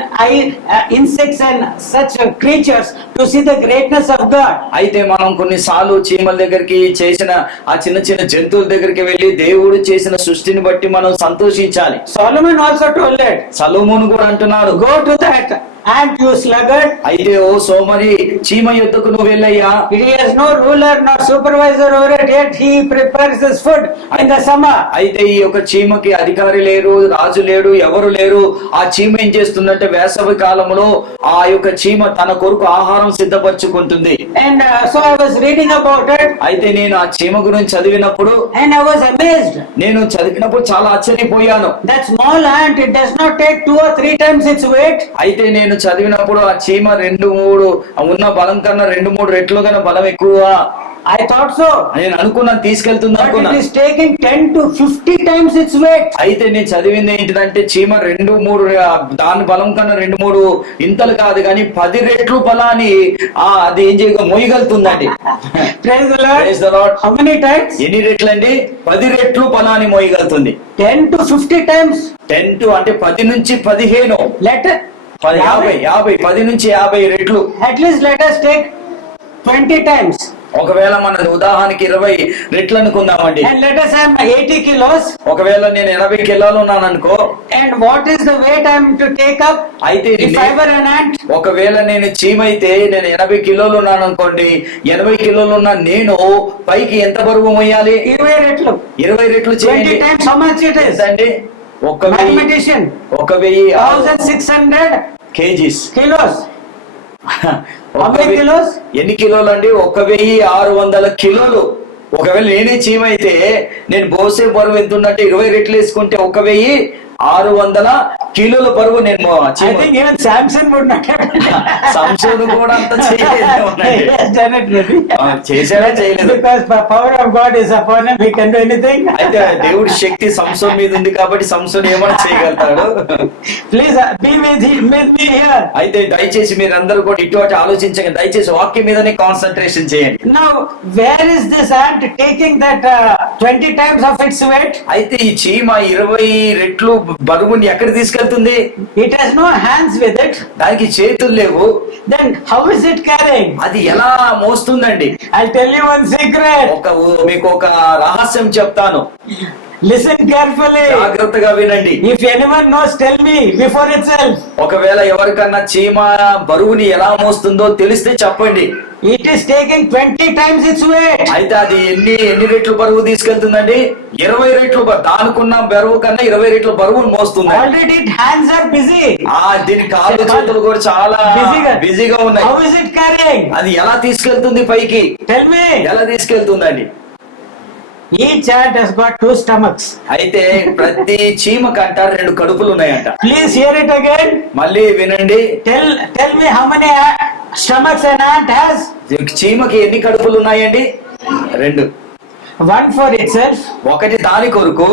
insects and such creatures to see the greatness of God. అయితే మనం కొన్నిసార్లు చీమల దగ్గరికి, చేసిన ఆ చిన్న చిన్న జంతువుల దగ్గరికి వెళ్ళి దేవుడు చేసిన సృష్టిని బట్టి మనం సంతోషించాలి. Solomon also told it. సొలొమోను కూడా అంటున్నాడు, Go to that ant, you sluggard. అయితే ఓ సోమరి, చీమ యుద్ధకు నువ్వు వెళ్ళయ్యా. He has no ruler nor supervisor over it, yet he prepares his food in the summer. అయితే ఈ యొక్క చీమకి అధికారి లేరు, రాజు లేడు, ఎవరు లేరు. ఆ చీమ ఏం చేస్తుందంటే వేసవి కాలంలో ఆ యొక్క చీమ తన కొరకు ఆహారం సిద్ధపరచుకుంటుంది. And so I was reading about it. అయితే నేను ఆ చీమ గురించి చదివినప్పుడు, And I was amazed. నేను చదివినప్పుడు చాలా ఆశ్చర్యపోయాను. That small ant, it does not take 2 or 3 times its weight. అయితే నేను చదివినప్పుడు ఆ చీమ 2-3 ఉన్న బలం కన్నా 2-3 రెట్లుగా బలం ఎక్కువ. I thought so. నేను అనుకున్నాను తీసుకెళ్తుంది But అనుకున్నా. it is taking 10 to 50 times its weight. అయితే నేను చదివింది ఏంటిదంటే చీమ 2-3 దాని బలం కన్నా 2-3 ఇంతలు కాదు కానీ 10 రెట్లు బలాన్ని అది ఏం చేయగా మోయగలుగుతుందండి. Praise the Lord. Praise the Lord. How many times? ఎన్ని రెట్లు అండి? 10 రెట్లు బలాన్ని మోయగలుగుతుంది. 10 to 50 times. 10 to అంటే 10 నుంచి 15, Let it 50, 10 నుంచి 50 రెట్లు. at least let us take 20 times. ఒకవేళ మన ఉదాహరణకి 20 రెట్లు అనుకుందామండి. And let us have 80 kilos. ఒకవేళ నేను 80 కిలోలు ఉన్నాను అనుకో. And what is the weight I am to take up? అయితే If I were an ant, ఒకవేళ నేను చీమ అయితే నేను 80 కిలోలు ఉన్నాను అనుకోండి, 80 కిలోలు ఉన్న నేను పైకి ఎంత బరువు మోయాలి? 20 రెట్లు. 20 రెట్లు 20 చేయండి. times how much it is? అండి 1000 Mathematician. 1600 kgs. Kilos. How many kilos? ఎన్ని కిలోలు అండి? 1600 కిలోలు. ఒకవేళ నేనే చీమ అయితే నేను బోసే బరువు ఎంత ఉన్నట్టు 20 రెట్లు వేసుకుంటే 1600 కిలోల బరువు నేను I think even Samson would not have సంశోధన కూడా అంత చేయలేదు. He has done it really. చేశారా చేయలేదు? Because the power of God is upon him, he can do anything. అయితే దేవుడి శక్తి సంసోన్ మీద ఉంది కాబట్టి సంసోన్ ఏమైనా చేయగలుగుతాడు. Please be with me here. అయితే దయచేసి మీరందరూ కూడా ఇటువంటి ఆలోచించండి. దయచేసి వాక్యం మీదనే కాన్సన్ట్రేషన్ చేయండి. Now, where is this ant taking that 20 times of its weight? అయితే ఈ చీమ 20 రెట్లు బరువుని ఎక్కడ తీసుకెళ్తుంది? It has no hands with it. దానికి చేతులు లేవు. Then how is it carrying? అది ఎలా మోస్తుందండి? I'll tell you one secret. మీకు ఒక రహస్యం చెప్తాను. Listen carefully. జాగ్రత్తగా వినండి. If anyone knows, tell me before itself. ఒకవేళ ఎవరికన్నా చీమ బరువుని ఎలా మోస్తుందో తెలిస్తే చెప్పండి. It is taking 20 times its weight. అయితే అది ఎన్ని రెట్లు బరువు తీసుకెళ్తుందండి? 20 రెట్లు. దానికున్న బరువు కన్నా 20 రెట్లు బరువును మోస్తుంది. Already its hands are busy. దీని కాళ్ళు చేతులు కూడా చాలా బిజీగా ఉన్నాయి. How is it carrying? అది ఎలా తీసుకెళ్తుంది పైకి? Tell me. ఎలా తీసుకెళ్తుందండి? Each ant has got 2 stomachs. అయితే ప్రతి చీమ కంట 2 కడుపులు ఉన్నాయంట. Please hear it again. మళ్ళీ వినండి. Tell me how many stomachs an ant has. చీమకి ఎన్ని కడుపులు ఉన్నాయండి? 2. One for itself. ఒకటి దాని కొరకు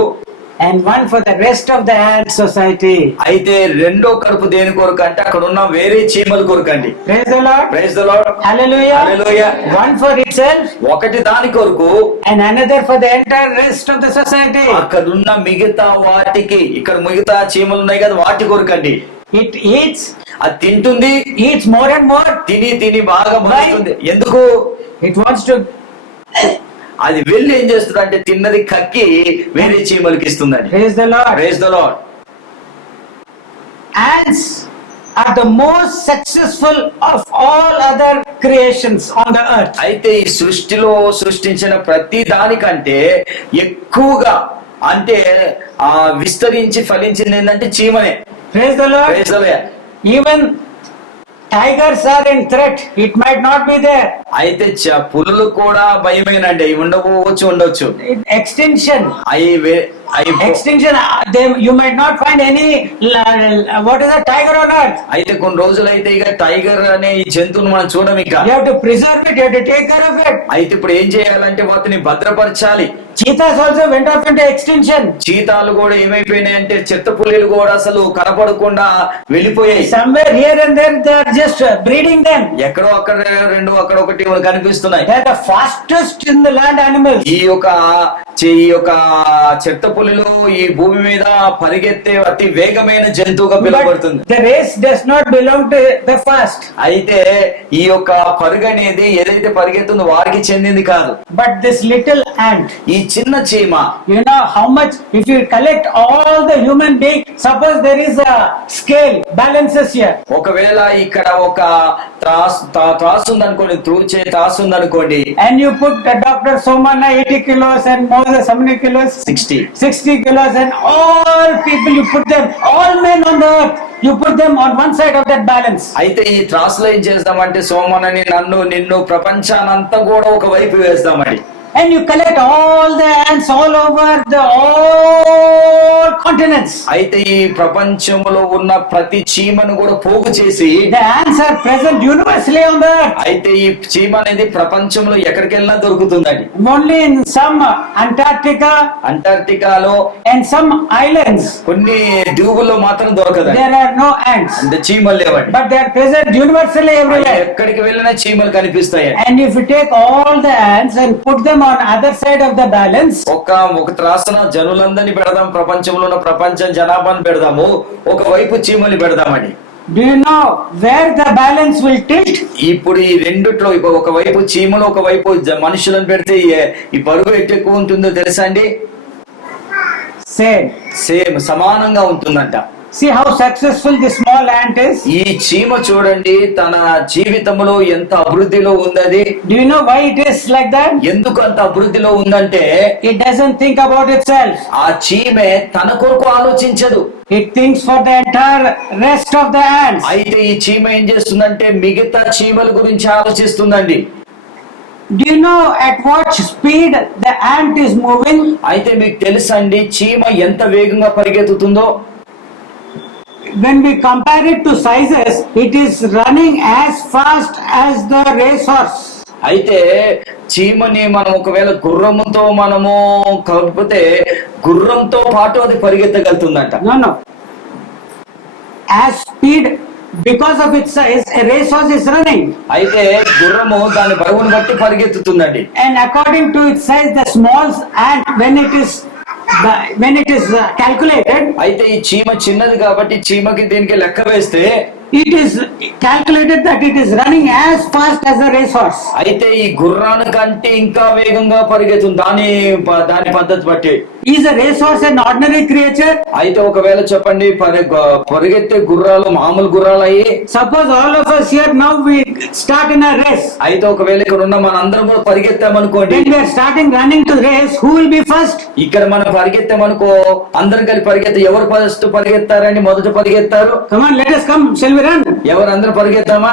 And one for the rest of the ant society. అయితే రెండో కడుపు దేని కొరకు అంటే అక్కడ ఉన్న వేరే చీమల కొరకు అండి. Praise the Lord. Praise the Lord. Hallelujah. Hallelujah. One for itself. ఒకటి దాని కొరకు And another for the entire rest of the society. అక్కడ ఉన్న మిగతా వాటికి, ఇక్కడ మిగతా చీమలు ఉన్నాయి కదా వాటి కొరకు అండి. It eats. అది తింటుంది. Eats more and more. తిని బాగా మోస్తుంది. ఎందుకు? It wants to. అది వెళ్ళి ఏం చేస్తుంది అంటే తిన్నది కక్కి వేరే చీమలకి ఇస్తుందండి. Praise the Lord. Praise the Lord. Ants are the most successful of all other creations on the earth. అయితే ఈ సృష్టిలో సృష్టించిన ప్రతి దానికంటే ఎక్కువగా అంటే విస్తరించి ఫలించింది ఏంటంటే చీమనే. Praise the Lord. Praise the Lord. Even tigers are in threat. It might not be there. అయితే పులులు కూడా భయమేనండి, ఉండవచ్చు. Extinction. Extinction. You might not find any what is a tiger on earth. అయితే కొన్ని రోజులైతే ఇక టైగర్ అనే ఈ జంతువును మనం చూడం. ఇక You have to preserve it. You have to take care of it. అయితే ఇప్పుడు ఏం చేయాలంటే వాటిని భద్రపరచాలి. Cheetahs also went off into extinction. చీతాలు కూడా ఏమైపోయినాయి అంటే చిత్తపులీలు కూడా అసలు కనపడకుండా వెళ్ళిపోయాయి. Somewhere here and there they are just breeding them. ఎక్కడో అక్కడ రెండు అక్కడ ఒకటి కనిపిస్తున్నాయి. They are the fastest in the land animals. ఈ యొక్క చిత్తపులిలో ఈ భూమి మీద పరిగెత్తే అతి వేగమైన జంతువుగా పిలువబడుతుంది. The race does not belong to the fast. అయితే ఈ యొక్క పరుగు అనేది ఏదైతే పరిగెత్తుందో వారికి చెందింది కాదు. But this little ant, ఈ చిన్న చీమ, you know how much, if you collect all the human being, suppose there is a scale balances here. ఒకవేళ ఇక్కడ ఒక త్రాసు ఉందనుకోండి, త్రూచే త్రాసు ఉందనుకోండి, and you put the Dr. Somana 80 kilos and Moses how many kilos? 60 kilos, and all people you put them, all men on the earth, you put them on one side of that balance. అయితే ఈ త్రాసులో ఏం చేస్తామంటే సోమనని నిన్ను ప్రపంచానంతా కూడా ఒక వైపు వేస్తామని. And you collect all the ants all over all continents. అయితే ఈ ప్రపంచంలో ఉన్న ప్రతి చీమను కూడా పోగు చేసి, the ants are present universally on the earth. అయితే ఈ చీమ అనేది ప్రపంచంలో ఎక్కడికి వెళ్ళినా దొరుకుతుందండి. Only in some అంటార్టికాలో and some islands కొన్ని దీవుల్లో మాత్రం దొరకదు. there are no ants. అంటే చీమలు లేవండి. But they are present universally everywhere. ఎక్కడికి వెళ్ళినా చీమలు కనిపిస్తాయి. And if you take all the ants and put them on other side of the balance, ఒక త్రాసున జనులందరినీ పెడదాం, ప్రపంచంలో ఉన్న ప్రపంచ జనాభాను పెడదాము, ఒక వైపు చీమలు పెడదామని. do you know where the balance will tilt? ఇప్పుడు ఈ రెండిట్లో ఒక వైపు చీమలు ఒక వైపు మనుషులను పెడితే ఈ పరుగు ఎక్కువ ఉంటుందో తెలుసా అండి? సేమ్ సమానంగా ఉంటుందంట. See how successful this small ant is. ఈ చీమ చూడండి తన జీవితంలో ఎంత అభివృద్ధిలో ఉందది. Do you know why it is like that? ఎందుకు అంత అభివృద్ధిలో ఉందంటే it doesn't think about itself. ఆ చీమే తన కొరకు ఆలోచించదు. it thinks for the entire rest of the ants. అయితే ఈ చీమ ఏం చేస్తుందంటే మిగతా చీమల గురించి ఆలోచిస్తుందండి. Do you know at what speed the ant is moving? అయితే మీకు తెలుసండి చీమ ఎంత వేగంగా పరిగెత్తుతుందో? When we compare it to sizes, it is running as fast as the racehorse. అయితే చీమని మనం ఒకవేళ గుర్రంతో మనము కలిపితే గుర్రంతో పాటు అది పరిగెత్తగలుగుతుందంట. No. As speed, because of its size, a racehorse is running. అయితే గుర్రము దాని బరువును బట్టి పరిగెత్తుతుందండి. And according to its size, the small ant, when it is calculated, అయితే ఈ చీమ చిన్నది కాబట్టి చీమకి దీనికి లెక్క వేస్తే it is calculated that it is running as fast as a racehorse. అయితే ఈ గుర్రాని కంటే ఇంకా వేగంగా పరిగెత్తుంది దాని పద్ధతి బట్టి. Is a racehorse an ordinary creature? అయితే ఒకవేళ చెప్పండి పరిగెత్తే గుర్రాలు మామూలు గుర్రాలు అయ్యి, suppose all of us here now we start in a race. అయితే ఒకవేళ ఇక్కడ ఉన్న మన అందరం కూడా పరిగెత్తామనుకోండి, when we are starting running to race, who will be first? ఇక్కడ మనం పరిగెత్తామనుకో అందరం కలిసి పరిగెత్తే ఎవరు ఫస్ట్ పరిగెత్తారని మొదట పరిగెత్తారు? Come on, let us come, shall we run? ఎవరు అందరూ పరిగెత్తామా?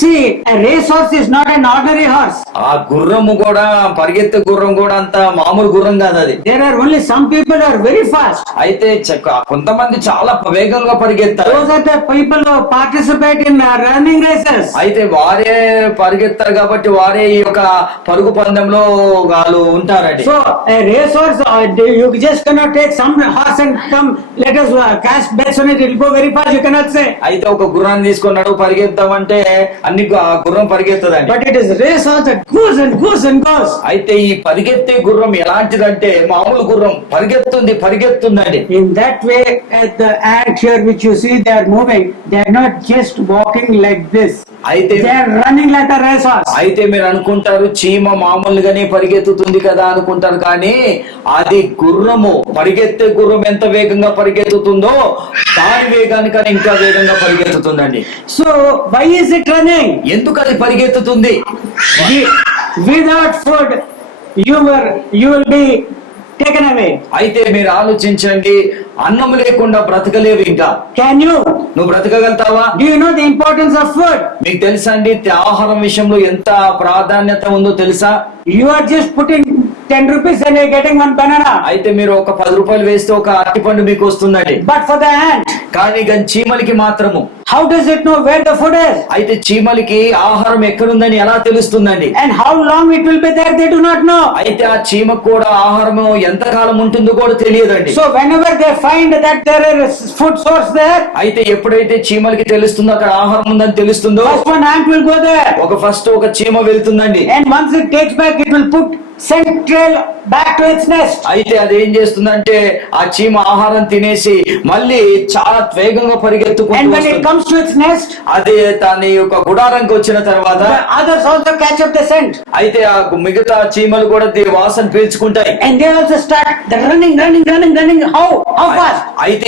See, a racehorse is not an ordinary horse. ఆ గుర్రము కూడా పరిగెత్తే గుర్రం కూడా అంత మామూలు గుర్రం కాదు అది. There are only some people are very fast. అయితే కొంతమంది చాలా వేగంగా పరిగెత్తారు. Those are the people who participate in running races. అయితే వారే పరిగెత్తారు కాబట్టి వారే ఈ యొక్క పరుగు పందెంలో వాళ్ళు ఉంటారండి. So a racehorse, you just cannot take some horse and come, let us cast bets on it, it will go very fast, you cannot say. అయితే ఒక గుర్రాన్ని తీసుకున్నాడు పరిగెత్తామంటే అన్ని గుర్రం పరిగెత్తదండి. But it is racehorse that goes and goes and goes. అయితే ఈ పరిగెత్తే గుర్రం ఎలాంటిదంటే మామూలు గుర్రం పరిగెత్తుందండి. In that way, the ant here which you see, they are moving, they are not just walking like this. అయితే they are running like a racehorse. అయితే మీరు అనుకుంటారు చీమ మామూలుగానే పరిగెత్తుతుంది కదా అనుకుంటారు, కానీ అది గుర్రము పరిగెత్తే గుర్రం ఎంత వేగంగా పరిగెత్తుతుందో దాని వేగానికన్నా ఇంకా వేగంగా పరిగెత్తుతుందండి. So why is it running? ఎందుకు అది పరిగెత్తుతుంది? Without food, you will be taken away. అయితే మీరు ఆలోచించండి, అన్నం లేకుండా బ్రతకలేవు. ఇంకా Can you? నువ్వు బ్రతకగలుగుతావా? Do you know the importance of food? మీకు తెలుసా అండి ఆహారం విషయంలో ఎంత ప్రాధాన్యత ఉందో తెలుసా? You are just putting 10 rupees and you're getting one banana. అయితే మీరు ఒక 10 రూపాయలు వేస్తే ఒక అరటిపండు మీకు వస్తుందండి. But for the ant, కానీ చీమలకి మాత్రము how does it know where the food is? అయితే చీమలకి ఆహారం ఎక్కడుందని ఎలా తెలుస్తుందండి? And how long it will be there, they do not know. అయితే ఆ చీమకు కూడా ఆహారం ఎంతకాలం ఉంటుందో కూడా తెలియదండి. So whenever they find that there is food source there, అయితే ఎప్పుడైతే చీమలకి తెలుస్తుందో అక్కడ ఆహారం ఉందని తెలుస్తుందో, first one ant will go there. ఒక చీమ వెళ్తుందండి. And once it takes back, it will put scent trail back to its nest. అయితే అది ఏం చేస్తుందంటే ఆ చీమ ఆహారం తినేసి మళ్ళీ చాలా వేగంగా And పరిగెత్తుకుంటూ when it వస్తుంది. comes to its nest, అదే దాని యొక్క గుడారంకి వచ్చిన తర్వాత the others also catch up the scent. అయితే ఆ మిగతా చీమలు కూడా వాసన పీల్చుకుంటాయి. And they also start the running. How fast? అయితే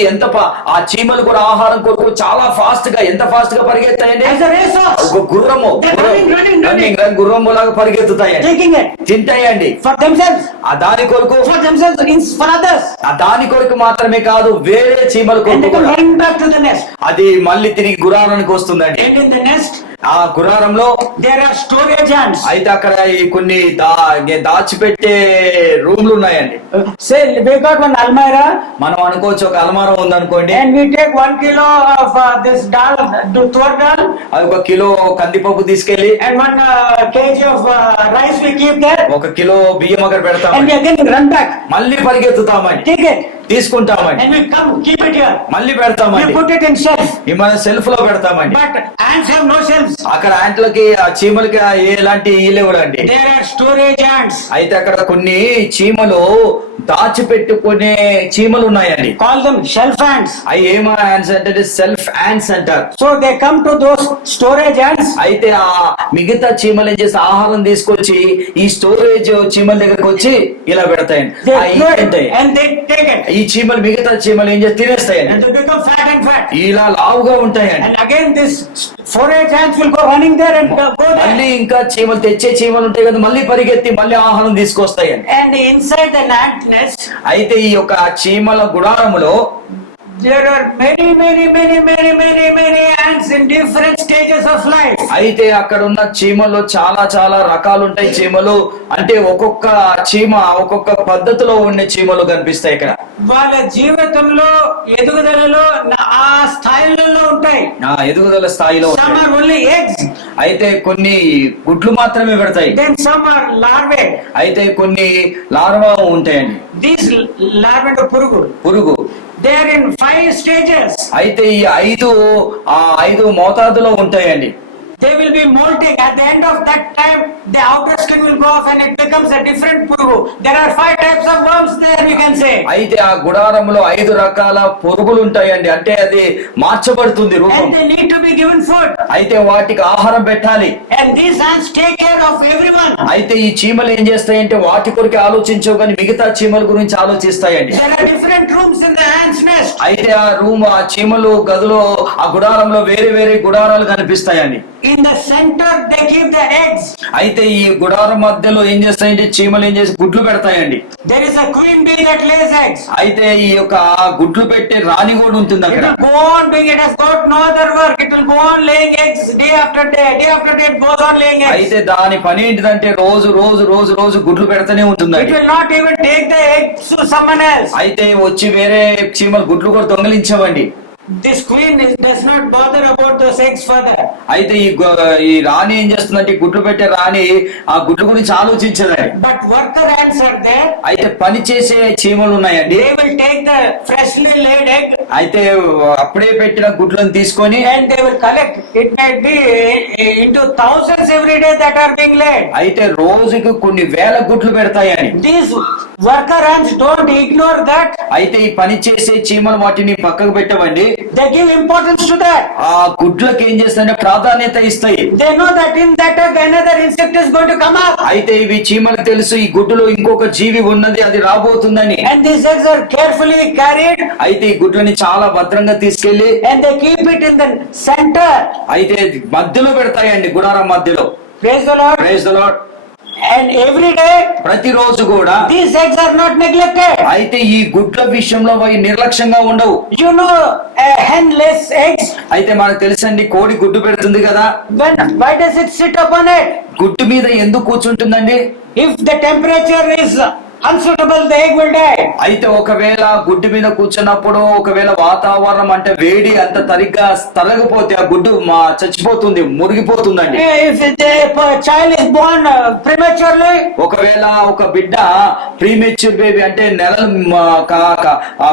ఆ చీమలు కూడా ఆహారం కొరకు చాలా ఫాస్ట్ గా ఎంత ఫాస్ట్ గా పరిగెత్తాయండి? As a racehorse, ఒక గుర్రము గుర్రము లాగా పరిగెత్తుతాయండి. taking it తింటాయండి for themselves, ఆ దాని కొరకు, for others. ఆ దాని కొరకు మాత్రమే కాదు వేరే చీమల And కొరకు they come కూడా running back to the nest. అది మళ్ళీ తిరిగి గుడారానికి వస్తుందండి. And in the nest, ఆ గుడారంలో there are storage ants. అయితే అక్కడ ఈ కొన్ని దాచిపెట్టే రూమ్లు ఉన్నాయండి. Say we got one almirah, మనం అనుకోవచ్చు ఒక అలమారం ఉందనుకోండి, and we take 1 kilo of this dal, tur dal, అది 1 కిలో కందిపప్పు తీసుకెళ్లి and 1 kg of rice we keep there, 1 kilo బియ్యం అక్కడ and we పెడతామండి. again run back, మళ్ళీ పరిగెత్తుతామండి, take it, తీసుకుంటామండి, and we come keep it here. మళ్ళీ We పెడతామండి, put it in shelf. ఈ మన సెల్ఫ్ లో పెడతామండి. But ants have no shelves. అక్కడ యాంట్లకి ఆ చీమలకి ఎలాంటి లేవుడండి. There are storage ants. అయితే అక్కడ కొన్ని చీమలు దాచిపెట్టుకునే చీమలు ఉన్నాయండి. Call them shelf ants. అవి ఏమా యాంట్స్ అంటే సెల్ఫ్ యాంట్స్ అంటారు. So they come to those storage ants. అయితే ఆ మిగతా చీమలు ఏం చేసి ఆహారం తీసుకొచ్చి ఈ స్టోరేజ్ చీమల దగ్గరకు వచ్చి ఇలా పెడతాయండి. They ఆ throw it తింటాయి. and they take it. ఈ చీమలు మిగతా చీమలు ఏం చేసి తినేస్తాయండి. And they become fat and fat. ఇలా లావుగా ఉంటాయండి. And again this storage ants will go running there and go మళ్ళీ there. ఇంకా చీమలు తెచ్చే చీమలు ఉంటాయి కదా, మళ్ళీ పరిగెత్తి మళ్ళీ ఆహారం తీసుకొస్తాయండి. And inside the ant nest, అయితే ఈ యొక్క చీమల గుడారములో there are many ants in different stages of life. అయితే అక్కడ ఉన్న చీమల్లో చాలా రకాలు ఉంటాయి. చీమలు అంటే ఒక్కొక్క చీమ ఒక్కొక్క పద్ధతిలో ఉండే చీమలు కనిపిస్తాయి ఇక్కడ. వాళ్ళ జీవితంలో ఎదుగుదలలో ఆ స్థాయిలలో ఉంటాయి. ఎదుగుదల స్థాయిలో Some ఉంటాయి. are only eggs. అయితే కొన్ని గుడ్లు మాత్రమే పెడతాయి. Then some are larvae. అయితే కొన్ని లార్వా ఉంటాయండి. These larvae to పురుగు. they are in 5 stages. అయితే ఈ 5 మోతాదులో ఉంటాయండి. They will be molting. At the end of that time, the outer skin will go off and it becomes a different purugu. There are 5 types of worms there, we can say. అయితే ఆ గుడారంలో 5 రకాల పురుగులు ఉంటాయండి. అంటే అది మార్చబడుతుంది రూపం. And they need to be given food. అయితే వాటికి ఆహారం పెట్టాలి. And these ants take care of everyone. అయితే ఈ చీమలు ఏం చేస్తాయంటే వాటి కొరికి ఆలోచించవు కానీ మిగతా చీమల గురించి ఆలోచిస్తాయండి. There are different rooms in the ants nest. అయితే ఆ చీమలు గదిలో ఆ గుడారంలో వేరే గుడారాలు కనిపిస్తాయండి. In the center, they keep the eggs. అయితే ఈ గుడారం మధ్యలో ఏం చేస్తాయంటే చీమలు ఏం చేసి గుడ్లు పెడతాయండి. There is a queen bee that lays eggs. అయితే ఈ యొక్క గుడ్లు పెట్టే రాణి కూడా ఉంటుంది It అక్కడ. will go on doing it. Has got no other work. It will go on laying eggs day after day. Day after day, it goes on laying eggs. అయితే దాని పని ఏంటిదంటే రోజు గుడ్లు పెడతానే It ఉంటుందండి. will not even take the eggs to someone else. అయితే వచ్చి వేరే చీమలు గుడ్లు కూడా దొంగలించవండి. This queen does not bother about those eggs further. అయితే ఈ రాణి ఏం చేస్తుందంటే ఈ గుడ్లు పెట్టే రాణి ఆ గుడ్ల గురించి ఆలోచించదండి. But worker ants are there. అయితే పని చేసే చీమలు ఉన్నాయండి. They will take the freshly laid egg. అయితే అప్పుడే పెట్టిన గుడ్లను తీసుకొని And they will collect. It might be into thousands every day that are being laid. అయితే రోజుకి కొన్ని వేల గుడ్లు పెడతాయని. These worker ants don't ignore that. అయితే ఈ పని చేసే చీమలు వాటిని పక్కకు పెట్టవండి. they give importance to that. ఆ గుడ్లకు ఏం చేస్తాయంటే ప్రాధాన్యత ఇస్తాయి. They know that in that egg another insect is going to come up. అయితే ఇవి చీమలకు తెలుసు ఈ గుడ్డులో ఇంకొక జీవి ఉన్నది, అది రాబోతుందని. And these eggs are carefully carried. అయితే ఈ గుడ్లని చాలా భద్రంగా తీసుకెళ్లి And they keep it in the center. అయితే మధ్యలో పెడతాయండి, గుడారం మధ్యలో. Praise the Lord. Praise the Lord. And every day, ప్రతిరోజు కూడా these eggs are not neglected. అయితే ఈ గుడ్ల విషయంలో అవి నిర్లక్ష్యంగా ఉండవు. You know, hen lays eggs. అయితే మనకు తెలుసండి, కోడి గుడ్డు పెడుతుంది కదా, Why does it sit upon it? గుడ్డు మీద ఎందుకు కూర్చుంటుందండి? If the temperature is unsuitable, the egg will die. అయితే ఒకవేళ గుడ్డు మీద కూర్చున్నప్పుడు ఒకవేళ వాతావరణం అంటే వేడి అంత తరిగ్గా తరగపోతే ఆ గుడ్డు చచ్చిపోతుంది, మురిగిపోతుందండి. If the child is born prematurely, ఒకవేళ ఒక బిడ్డ ప్రీమెచ్యూర్ బేబీ అంటే నెలలు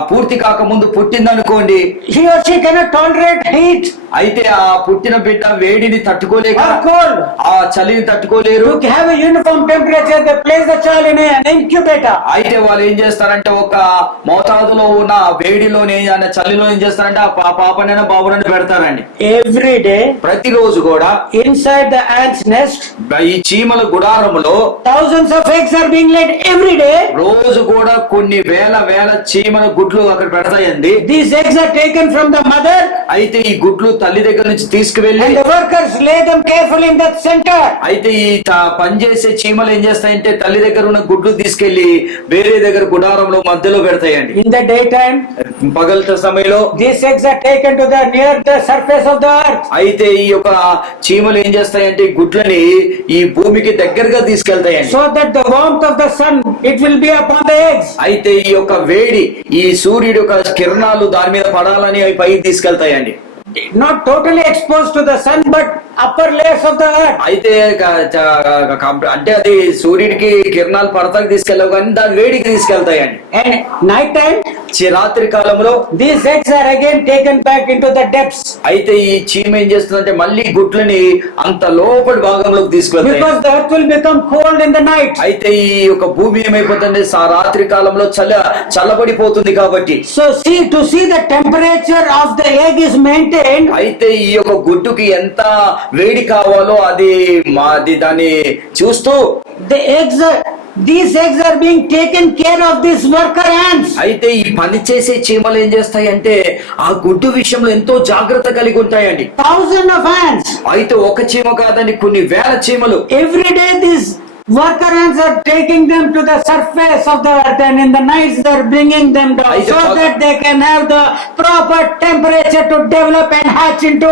పూర్తి కాక ముందు పుట్టిందనుకోండి, he or she cannot tolerate heat అయితే ఆ పుట్టిన బిడ్డ వేడిని తట్టుకోలేక, or cold. ఆ చలిని తట్టుకోలేరు. To have a uniform temperature, they place the child in an incubator. అయితే వాళ్ళు ఏం చేస్తారంటే ఒక మోతాదులో ఉన్న వేడిలోనే చలిలో ఏం చేస్తారంటే ఆ పాపనైనా బాబునైనా పెడతారండి. Every day, ప్రతిరోజు కూడా inside the ant's nest, ఈ చీమల గుడారములో thousands of eggs are being laid every day. రోజు కూడా కొన్ని వేల చీమల గుడ్లు అక్కడ పెడతాయండి. These eggs are taken from the mother. అయితే ఈ గుడ్లు తల్లి దగ్గర నుంచి తీసుకువెళ్ళి And the workers lay them carefully in that center. అయితే ఈ పనిచేసే చీమలు ఏం చేస్తాయంటే తల్లి దగ్గర ఉన్న గుడ్లు తీసుకెళ్లి వేరే దగ్గర గుడారంలో మధ్యలో పెడతాయండి. In the daytime, పగల సమయంలో these eggs are taken to the near the surface of the earth. అయితే ఈ యొక్క చీమలు ఏం చేస్తాయంటే ఈ గుడ్లని ఈ భూమికి దగ్గరగా తీసుకెళ్తాయండి. So that the warmth of the sun, it will be upon the eggs. అయితే ఈ యొక్క వేడి ఈ సూర్యుడి యొక్క కిరణాలు దాని మీద పడాలని అవి పైకి తీసుకెళ్తాయండి. Not totally exposed to the sun, but upper layers of the earth. అయితే అంటే అది సూర్యుడికి కిరణాలు పడతాకి తీసుకెళ్ళవు కానీ దాని వేడికి తీసుకెళ్తాయండి. And night time, రాత్రి కాలంలో these eggs are again taken back into the depths. అయితే ఈ చీమ ఏం చేస్తుందంటే మళ్ళీ గుడ్లని అంత లోపలి భాగంలోకి తీసుకెళ్తాయి. Because the earth will become cold in the night. అయితే ఈ యొక్క భూమి ఏమైపోతుంది రాత్రి కాలంలో చల్లబడిపోతుంది కాబట్టి. So to see the temperature of the egg is maintained. అయితే ఈ యొక్క గుడ్డుకి ఎంత వేడి కావాలో అది దాన్ని చూస్తూ these eggs are being taken care of these worker ants. అయితే ఈ పని చేసే చీమలు ఏం చేస్తాయి అంటే ఆ గుడ్డు విషయంలో ఎంతో జాగ్రత్త కలిగి ఉంటాయండి. Thousands of ants. అయితే ఒక చీమ కాదండి, కొన్ని వేల చీమలు. Every day these worker ants are taking them to the surface of the earth, and in the nights they are bringing them down so that they can have the proper temperature to develop and hatch into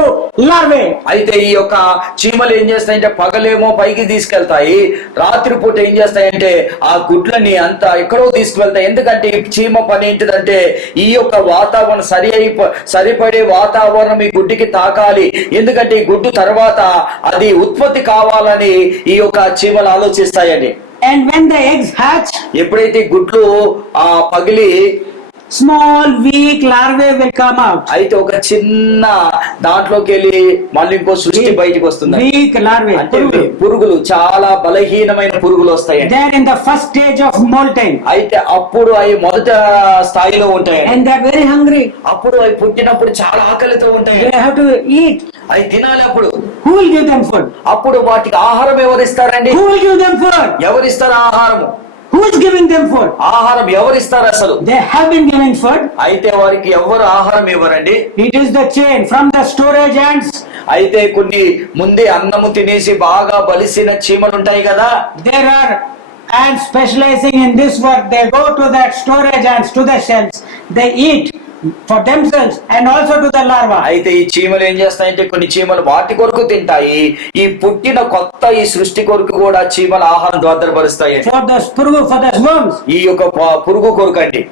larvae. అయితే ఈ యొక్క చీమలు ఏం చేస్తాయంటే పగలేమో పైకి తీసుకెళ్తాయి, రాత్రి పూట ఏం చేస్తాయంటే ఆ గుడ్లని అంతా ఎక్కడో తీసుకువెళ్తాయి. ఎందుకంటే ఈ చీమ పని ఏంటిదంటే ఈ యొక్క వాతావరణం సరిపడే వాతావరణం ఈ గుడ్డుకి తాకాలి. ఎందుకంటే ఈ గుడ్డు తర్వాత అది ఉత్పత్తి కావాలని ఈ యొక్క చీమలు ఆలోచిస్తాయండి. And when the eggs hatch, ఎప్పుడైతే గుడ్లు పగిలి small weak larvae will come out. అయితే ఒక చిన్న దాంట్లోకి వెళ్ళి మళ్ళీ ఇంకో సృష్టి బయటకు వస్తుంది. Weak larvae, అంటే పురుగులు, చాలా బలహీనమైన పురుగులు వస్తాయి. They are in the first stage of molting. అయితే అప్పుడు అవి మొదట స్థాయిలో ఉంటాయి. And they are very hungry. అప్పుడు అవి పుట్టినప్పుడు చాలా ఆకలితో ఉంటాయి. They have to eat. అవి తినాలి. అప్పుడు Who will give them food? అప్పుడు వాటికి ఆహారం ఎవరిస్తారండి? Who will give them food? ఎవరిస్తారు ఆహారం? Who is giving them food? ఆహారం ఎవరిస్తారు అసలు? They have been giving food. అయితే వారికి ఎవరు ఆహారం ఇవ్వరండి. It is the chain from the storage ants. అయితే కొన్ని ముందే అన్నము తినేసి బాగా బలిసిన చీమలు ఉంటాయి కదా. There are ants specializing in this work. They go to that storage ants, to the shells. They eat for themselves and also to the larva. అయితే ఈ చీమలు ఏం చేస్తాయంటే కొన్ని చీమలు వాటి కొరకు తింటాయి, ఈ పుట్టిన కొత్త ఈ సృష్టి కొరకు కూడా చీమల ఆహారం భద్రపరుస్తాయి. For the purugu, for the worms. ఈ యొక్క పురుగు కొరకు అండి.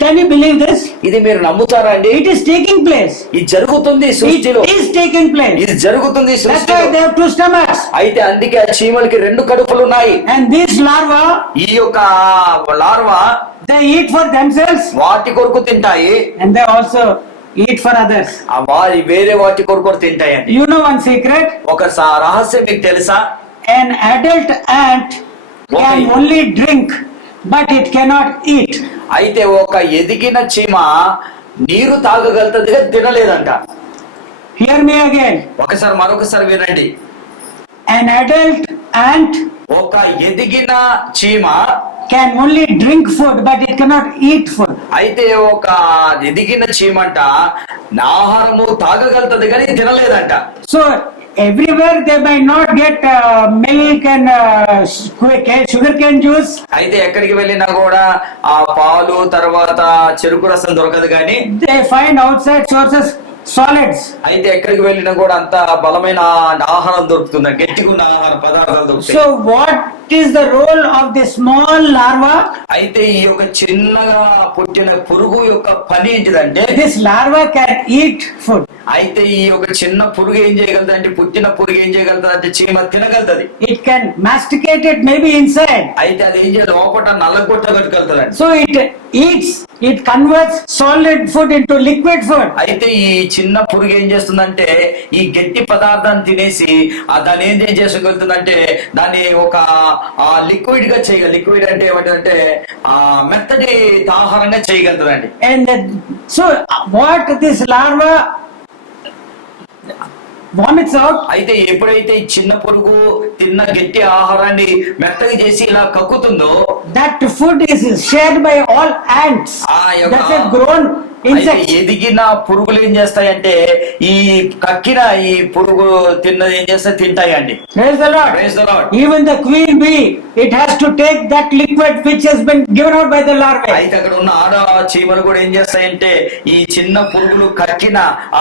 Can you believe this? ఇది మీరు నమ్ముతారా అండి? It is taking place. ఇది జరుగుతుంది సృష్టిలో. It is taking place. ఇది జరుగుతుంది That's సృష్టిలో. why they have two stomachs. అయితే అందుకే ఆ చీమలకి రెండు కడుపులు ఉన్నాయి. And these larvae, ఈ యొక్క larva they eat for themselves వాటి కొరకు తింటాయి, and they also eat for others. వేరే వాటి కొరకు తింటాయండి. You know one secret? ఒక రహస్యం మీకు తెలుసా? An adult ant can only drink, but it cannot eat. అయితే ఒక ఎదిగిన చీమ నీరు తాగగలుగుతుంది తినలేదంట. Hear me again. మరొకసారి వినండి. An adult ant ఒక ఎదిగిన చీమ can only drink food, but it cannot eat food. అయితే ఒక ఎదిగిన చీమంట ఆహారము తాగగలుగుతుంది కానీ తినలేదంట. So everywhere they might not get milk and sugarcane juice. అయితే ఎక్కడికి వెళ్ళినా కూడా ఆ పాలు తర్వాత చెరుకు రసం దొరకదు కానీ They find outside sources solids. అయితే ఎక్కడికి వెళ్ళినా కూడా అంత బలమైన ఆహారం దొరుకుతుంది, గట్టిగా ఉన్న ఆహార పదార్థాలు దొరుకుతాయి. So what is the role of the small larva? అయితే ఈ యొక్క చిన్నగా పుట్టిన పురుగు యొక్క పని ఏంటిదంటే This larva can eat food. అయితే ఈ యొక్క చిన్న పురుగు ఏం చేయగలదు అంటే పుట్టిన పురుగు ఏం చేయగలుగుతుంది అంటే చీమ తినగలుగుతుంది. It can masticate it maybe inside. అయితే అది ఏం చేయాలి లోపల నల్లగొట్టగలుగుతుంది. So it eats, it converts solid food into liquid food. అయితే ఈ చిన్న పురుగు ఏం చేస్తుందంటే ఈ గట్టి పదార్థాన్ని తినేసి దాన్ని ఏం చేసుకోగలుగుతుందంటే దాన్ని ఒక లిక్విడ్ గా చేయగలదు. లిక్విడ్ అంటే ఏమంటే మెత్తటి ఆహారంగా చేయగలుగుతుందండి. And so what this larva vomits out, అయితే ఎప్పుడైతే ఈ చిన్న పురుగు తిన్న గట్టి ఆహారాన్ని మెత్తగా చేసి ఇలా కక్కుతుందో that food is shared by all ants that have grown అయితే insects. ఎదిగిన పురుగులు ఏం చేస్తాయంటే ఈ కక్కిన ఈ పురుగు తిన్నది ఏం చేస్తాయి తింటాయండి. Praise the Lord. Praise the Lord. Even the queen bee, it has to take that liquid which has been given out by the larvae. అయితే అక్కడ ఉన్న ఆడ చీమలు కూడా ఏం చేస్తాయంటే ఈ చిన్న పురుగులు కక్కిన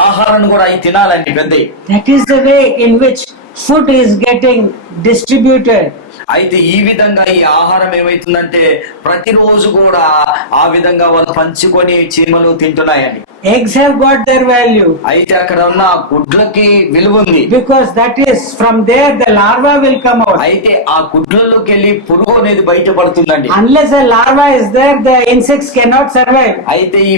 ఆహారాన్ని కూడా అవి తినాలండి పెద్దవి. That is the way in which food is getting distributed. అయితే ఈ విధంగా ఈ ఆహారం ఏమైతుందంటే ప్రతిరోజు కూడా ఆ విధంగా వాళ్ళు పంచుకొని చీమలు తింటున్నాయండి. Eggs have got their value అయితే అక్కడ ఉన్న గుడ్లకి విలువ ఉంది. because that is from there the larva will come out. అయితే ఆ గుడ్లలోకి వెళ్ళి పురుగు అనేది బయటపడుతుందండి. Unless a larva is there, the insects cannot survive. అయితే ఈ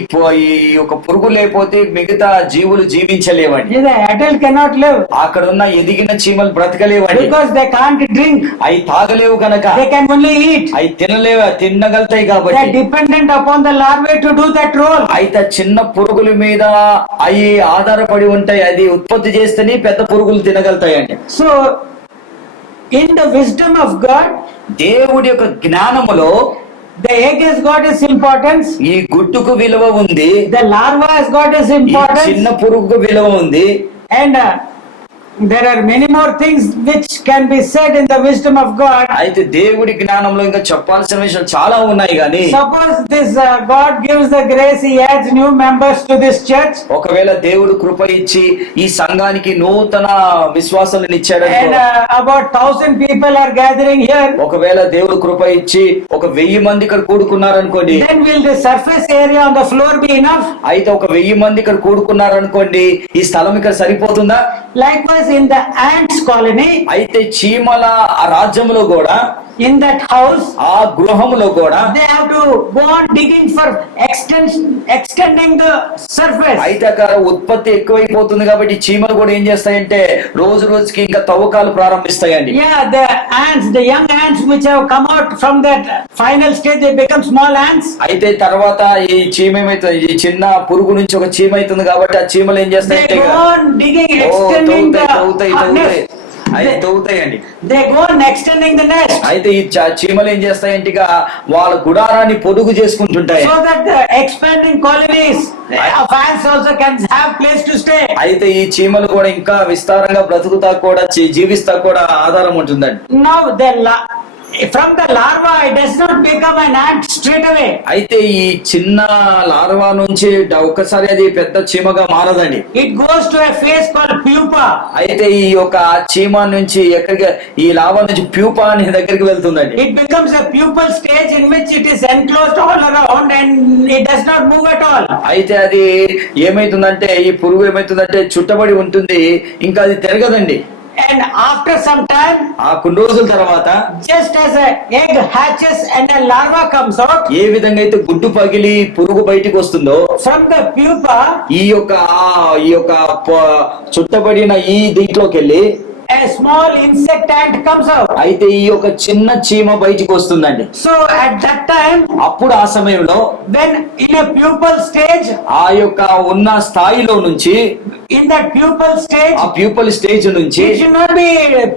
యొక్క పురుగు లేకపోతే మిగతా జీవులు జీవించలేవండి. The adult cannot live అక్కడ ఉన్న ఎదిగిన చీమలు బ్రతకలేవండి. because they can't drink. అవి తాగలేవు కనుక They can only eat. అవి తినగలుగుతాయి They are కాబట్టి dependent upon the larvae to do that role. అయితే చిన్న పురుగుల మీద అవి ఆధారపడి ఉంటాయి. అది ఉత్పత్తి చేస్తేనే పెద్ద పురుగులు తినగలుగుతాయండి. So in the wisdom of God, దేవుడి యొక్క జ్ఞానములో the egg has got its importance, ఈ గుడ్డుకు విలువ ఉంది, the larva has got its ఈ importance, చిన్న పురుగుకు విలువ ఉంది. and there are many more things which can be said in the wisdom of God. అయితే దేవుడి జ్ఞానంలో ఇంకా చెప్పాల్సిన విషయాలు చాలా ఉన్నాయి కానీ Suppose this God gives the grace, He adds new members to this church, ఒకవేళ దేవుడు కృప ఇచ్చి ఈ సంఘానికి నూతన విశ్వాసాలను ఇచ్చాడు and about 1,000 people are gathering here. ఒకవేళ దేవుడు కృప ఇచ్చి 1,000 మంది ఇక్కడ కూడుకున్నారనుకోండి, Then will the surface area on the floor be enough? అయితే 1,000 మంది ఇక్కడ కూడుకున్నారనుకోండి ఈ స్థలం ఇక్కడ సరిపోతుందా? Likewise in the ants colony, అయితే చీమల ఆ రాజ్యంలో కూడా in that house, ఆ గృహములో కూడా they have to go on digging for extending the surface. అయితే అక్కడ ఉత్పత్తి ఎక్కువైపోతుంది కాబట్టి చీమలు కూడా ఏం చేస్తాయంటే రోజు రోజుకి ఇంకా తవ్వకాలు ప్రారంభిస్తాయండి. Yeah, the ants, the young ants which have come out from that final stage, they become small ants. అయితే తర్వాత ఈ చీమ ఏమైతుంది, ఈ చిన్న పురుగు నుంచి ఒక చీమ అవుతుంది కాబట్టి ఆ చీమలు ఏం They చేస్తాయంటే go on digging, extending the nest. అయితే తవ్వుతాయండి. They go on extending the nest అయితే ఈ చీమలు ఏం చేస్తాయంటే ఇక వాళ్ళ గుడారాన్ని పొదుగు చేసుకుంటుంటాయి. so that the expanding colonies of ants also can have place to stay. అయితే ఈ చీమలు కూడా ఇంకా విస్తారంగా బ్రతుకుతా కూడా జీవిస్తా కూడా ఆధారం ఉంటుందండి. Now from the larva it does not become an ant straight away. అయితే ఈ చిన్న లార్వా నుంచి ఒక్కసారి అది పెద్ద చీమగా మారదండి. It goes to a phase called pupa. అయితే ఈ యొక్క చీమ నుంచి ఎక్కడికి ఈ లార్వా నుంచి ప్యూపా అనే దగ్గరికి వెళ్తుందండి. It becomes a pupal stage in which it is enclosed all around and it does not move at all. అయితే అది ఏమైతుందంటే ఈ పురుగు ఏమైతుందంటే చుట్టబడి ఉంటుంది, ఇంకా అది తిరగదండి. And after some time, ఆ కొన్ని రోజుల తర్వాత just as an egg hatches and a larva comes out, ఏ విధంగా అయితే గుడ్డు పగిలి పురుగు బయటికి వస్తుందో from the pupa ఈ యొక్క చుట్టబడిన ఈ దీంట్లోకి వెళ్ళి a small insect ant comes out. అయితే ఈ యొక్క చిన్న చీమ బయటికి వస్తుందండి. So at that time, అప్పుడు ఆ సమయంలో when in a pupal stage, ఆ యొక్క ఉన్న స్థాయిలో నుంచి, in that pupal stage, ఆ ప్యూపల్ స్టేజ్ నుంచి, it should not be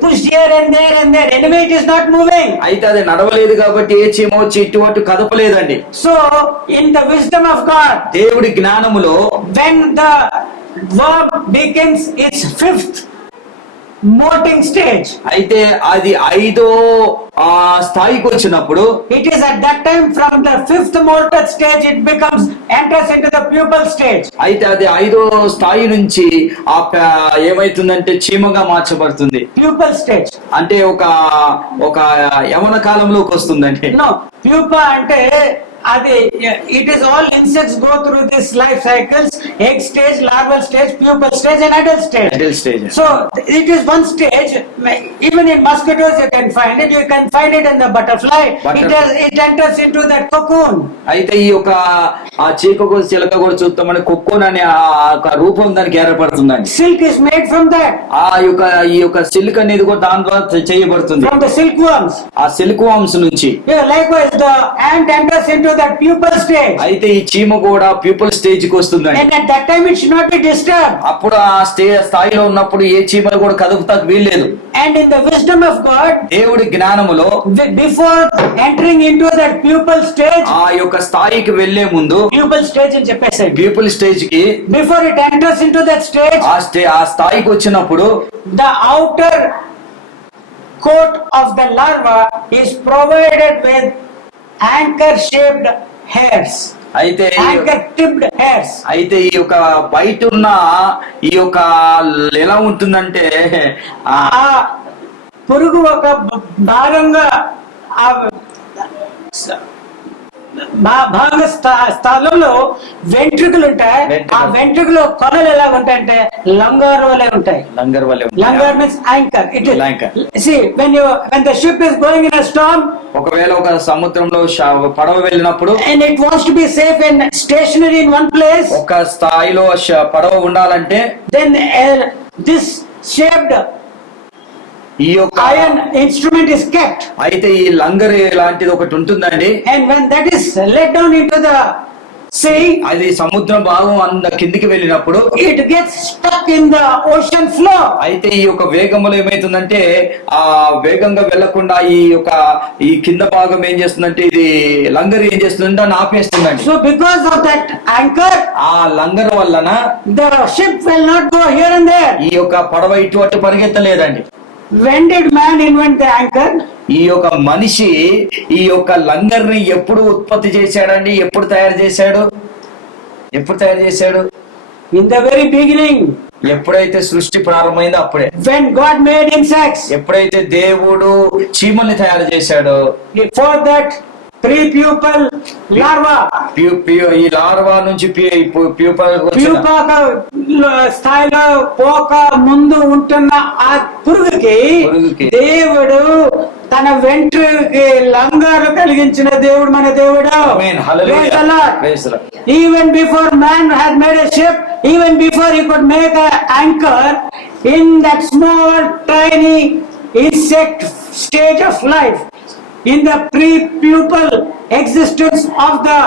pushed here and there and there. Anyway, it is not moving. అయితే అది నడవలేదు కాబట్టి ఏ చీమ వచ్చి ఇటువంటి కదపలేదండి. So in the wisdom of God, దేవుడి జ్ఞానములో when the worm begins its fifth molting stage, అయితే అది 5వ స్థాయికి వచ్చినప్పుడు, it is at that time from the fifth molted stage it enters into the pupal stage. అయితే అది 5వ స్థాయి నుంచి ఏమైతుందంటే చీమగా మార్చబడుతుంది. Pupal stage. అంటే ఒక యవన కాలంలోకి వస్తుందండి. No, pupa ante adi, it is all insects go through this life cycles: egg stage, larval stage, pupal stage and adult stage. Adult stage. So it is one stage. Even in mosquitoes you can find it. You can find it in the butterfly. It enters into that cocoon. అయితే ఈ యొక్క ఆ చీకకు చిలక కూడా చూస్తామని కొక్కోన్ అనే ఆ రూపం దానికి ఏర్పడుతుందండి. Silk is made from that. ఈ యొక్క సిల్క్ అనేది కూడా దాని ద్వారా చేయబడుతుంది. From the silkworms. ఆ సిల్క్ వామ్స్ నుంచి. Yeah, likewise the ant enters into that pupal stage. అయితే ఈ చీమ కూడా ప్యూపల్ స్టేజ్ కి వస్తుందండి. And at that time it should not be disturbed. అప్పుడు ఆ స్థాయిలో ఉన్నప్పుడు ఏ చీమలు కూడా కదుపుతాకు వీల్లేదు. And in the wisdom of God, దేవుడి జ్ఞానములో before entering into that pupal stage, ఆ యొక్క స్థాయికి వెళ్లే ముందు, pupal stage అని చెప్పేసాడు, ప్యూపల్ స్టేజ్ కి before it enters into that stage, ఆ స్థాయికి వచ్చినప్పుడు the outer coat of the larva is provided with anchor shaped hairs, అయితే anchor tipped hairs. అయితే ఈ యొక్క బయట ఉన్న ఈ యొక్క ఎలా ఉంటుందంటే ఆ పురుగు ఒక భాగంగా భాగ స్థలంలో వెంట్రుకలు ఉంటాయి. ఆ వెంట్రుకలు కొనలు ఎలా ఉంటాయంటే లంగర్ వలె ఉంటాయి. Langar means anchor. It see when the ship is going in a storm, ఒకవేళ ఒక సముద్రంలో పడవ వెళ్ళినప్పుడు, and it wants to be safe and stationary in one place, ఒక స్థాయిలో పడవ ఉండాలంటే, then this shaped ఈ యొక్క iron instrument is kept. అయితే ఈ లంగర్ లాంటిది ఒకటి ఉంటుందండి. And when that is let down into the sea, అది సముద్రం భాగం కిందికి వెళ్ళినప్పుడు it gets stuck in the ocean floor. అయితే ఈ యొక్క వేగంలో ఏమైతుందంటే ఆ వేగంగా వెళ్లకుండా ఈ కింద భాగం ఏం చేస్తుందంటే ఇది లంగర్ ఏం చేస్తుందంటే అని ఆపేస్తుందండి. So because of that anchor, ఆ లంగర్ వలన the ship will not go here and there. ఈ యొక్క పడవ ఇటు అటు పరిగెత్తలేదండి. When did man invent the anchor? ఈ యొక్క మనిషి ఈ యొక్క లంగర్ ని ఎప్పుడు ఉత్పత్తి చేశాడండి? ఎప్పుడు తయారు చేశాడు? In the very beginning. ఎప్పుడైతే సృష్టి ప్రారంభమైందో అప్పుడే. When God made insects. ఎప్పుడైతే దేవుడు చీమల్ని తయారు చేశాడో, for that pre-pupal larva, ఈ లార్వా నుంచి ప్యూపా స్థాయిలో పోక ముందు ఉంటున్న ఆ పురుగుకి దేవుడు తన వెంట్రుకి లంగారు కలిగించిన దేవుడు మన దేవుడు. Even before man had made a ship, even before he could make an anchor in that small tiny insect stage of life, in the pre-pupal existence of the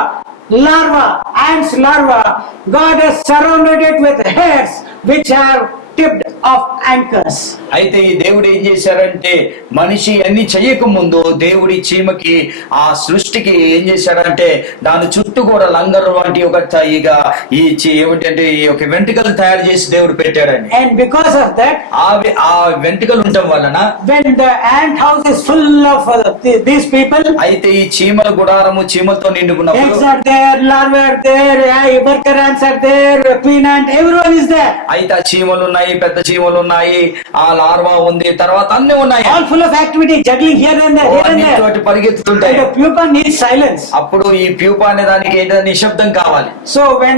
larva, ants larva, God has surrounded it with hairs which are tipped of anchors. అయితే ఈ దేవుడు ఏం చేశారంటే మనిషి అన్ని చెయ్యక ముందు దేవుడి చీమకి ఆ సృష్టికి ఏం చేశాడంటే దాని చుట్టూ కూడా లంగర్ వంటి ఒక ఏమిటంటే ఈ యొక్క వెంట్రుకలు తయారు చేసి దేవుడు పెట్టాడండి. And because of that, ఆ వెంట్రుకలు ఉండటం వలన when the ant house is full of these people, అయితే ఈ చీమల గుడారము చీమలతో నిండుకున్నప్పుడు, eggs are there, larvae are there, worker ants are there, queen ant, everyone is there. అయితే ఆ చీమలు ఉన్నాయి, పెద్ద చీమలు ఉన్నాయి, ఆ లార్వా ఉంది, తర్వాత అన్ని ఉన్నాయి, all full of activity, juggling here and there, here and there. పరిగెత్తుతుంటాయి. The pupa needs silence. అప్పుడు ఈ ప్యూపా అనే దానికి ఏంటంటే నిశ్శబ్దం కావాలి. So when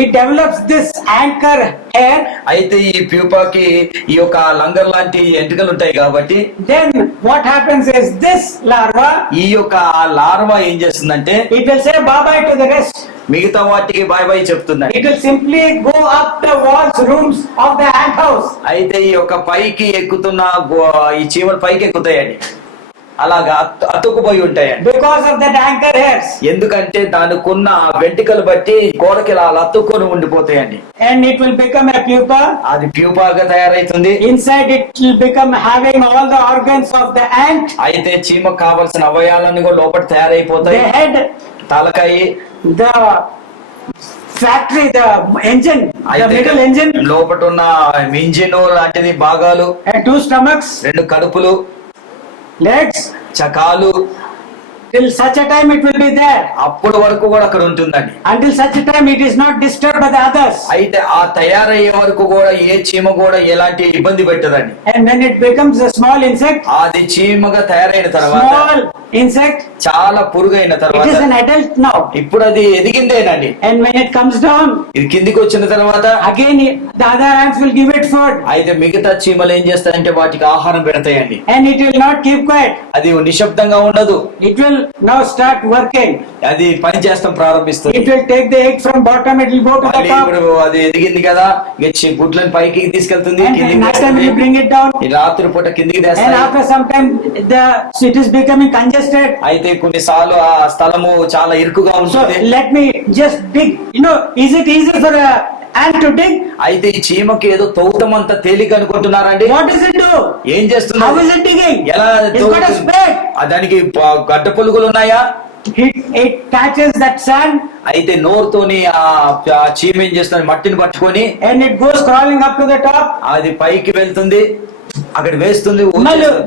it develops this anchor hair, అయితే ఈ ప్యూపాకి ఈ యొక్క లంగర్ లాంటి ఎంట్రుకలు ఉంటాయి కాబట్టి, then what happens is this larva, ఈ యొక్క లార్వా ఏం చేస్తుందంటే it will say bye bye to the rest. మిగతా వాటికి బాయ్ బాయ్ చెప్తుందండి. It will simply go up the walls, rooms of the ant house. అయితే ఈ యొక్క పైకి ఎక్కుతున్న ఈ చీమలు పైకి ఎక్కుతాయండి, అలాగా అతుక్కుపోయి ఉంటాయండి. Because of that anchor hairs. ఎందుకంటే దానికున్న ఆ వెంట్రుకలు బట్టి గోడకి ఇలా అతుక్కొని ఉండిపోతాయండి. And it will become a pupa. అది ప్యూపాగా తయారైతుంది. Inside it will become having all the organs of the ant. అయితే చీమకు కావలసిన అవయాలన్నీ కూడా లోపల తయారైపోతాయి. The head, తలకాయి, the factory, the engine, the middle engine, లోపల ఉన్న ఇంజిన్ లాంటిది భాగాలు, and 2 stomachs, 2 కడుపులు, legs. చకాలు, Till such a time it will be there. అప్పటి వరకు కూడా అక్కడ ఉంటుందండి. Until such a time it is not disturbed by the others. అయితే ఆ తయారయ్యే వరకు కూడా ఏ చీమ కూడా ఎలాంటి ఇబ్బంది పెట్టదండి. And when it becomes a small insect, అది చీమగా తయారైన తర్వాత, small insect, చాలా పురుగైన it తర్వాత, is an adult now. ఇప్పుడు అది ఎదిగిందేనండి. And when it comes down, ఇది కిందికి వచ్చిన తర్వాత again the other ants will give it food. అయితే మిగతా చీమలు ఏం చేస్తాయంటే వాటికి ఆహారం పెడతాయండి. And it will not keep quiet. అది నిశ్శబ్దంగా ఉండదు. It will now start working. అది పని చేస్తాం ప్రారంభిస్తుంది. It will take the egg from bottom, it will go to the మళ్ళీ top. ఇప్పుడు అది ఎదిగింది కదా, ఇక గుడ్లను పైకి తీసుకెళ్తుంది, And కిందికి next time it will తెస్తుంది. bring it down. ఈ రాత్రి పూట కిందికి And తెస్తాయి. after some time it is becoming congested. అయితే కొన్నిసార్లు ఆ స్థలము చాలా ఇరుకుగా So ఉంటుంది. let me just dig. Is it easy for a ant to dig? అయితే ఈ చీమకి ఏదో తవ్వుతామంత తేలిక అనుకుంటున్నారండి. What does it do? ఏం How చేస్తున్నారు? is it digging? ఎలా It's got a తవ్వుతుంది? spade. దానికి గడ్డ పులుగులు ఉన్నాయా? It catches that sand అయితే నోరుతోని ఆ చీమ ఏం చేస్తుంది, మట్టిని పట్టుకొని and it goes crawling up to the top. అది పైకి వెళ్తుంది, అక్కడ వేస్తుంది,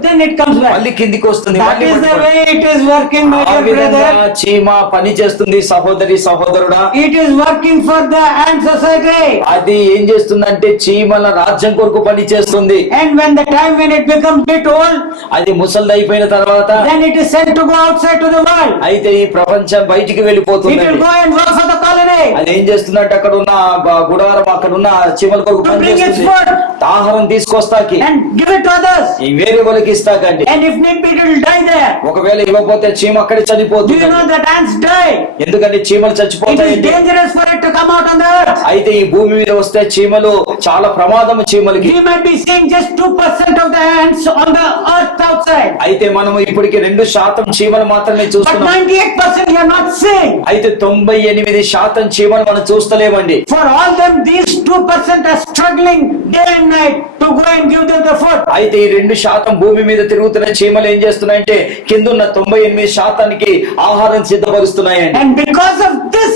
Then it comes back. మళ్ళీ కిందికి వస్తుంది. That మళ్ళీ is the పట్టుకొని. way it is working, my ఆ dear విధంగా brother. చీమ పని చేస్తుంది సహోదరి సహోదరుడా. It is working for the ant society. అది ఏం చేస్తుందంటే చీమల రాజ్యం కొరకు పని చేస్తుంది. And when the time when it becomes bit old, అది ముసలిది అయిపోయిన తర్వాత then it is sent to go outside to the world. అయితే ఈ ప్రపంచం బయటికి It వెళ్ళిపోతుంది. will go and work for the colony. అది ఏం చేస్తుందంటే అక్కడ ఉన్న గుడారం, అక్కడ ఉన్న చీమల కొరకు To పని bring its చేస్తుంది. food. ఆహారం తీసుకొస్తాకి And give it to others. ఈ వేరే వాళ్ళకి ఇస్తాకండి. And if need be, it will die there. ఒకవేళ ఇవ్వకపోతే చీమ అక్కడే Do చనిపోతుంది. you know that ants die? ఎందుకంటే చీమలు It చచ్చిపోతాయి. is dangerous for it to come out on the earth. అయితే ఈ భూమి మీద వస్తే చీమలు చాలా ప్రమాదం చీమలకి. We might be seeing just 2% of the ants on the earth outside. అయితే మనము ఇప్పటికి 2% చీమలు మాత్రమే But చూస్తున్నాం. 98% we are not seeing. అయితే 98% చీమలు మనం చూస్తలేమండి. For all them, these 2% are struggling day and night to go and give them the food. అయితే ఈ 2% భూమి మీద తిరుగుతున్న చీమలు ఏం చేస్తున్నాయంటే కిందున్న 98% ఆహారం సిద్ధపరుస్తున్నాయండి. And because of this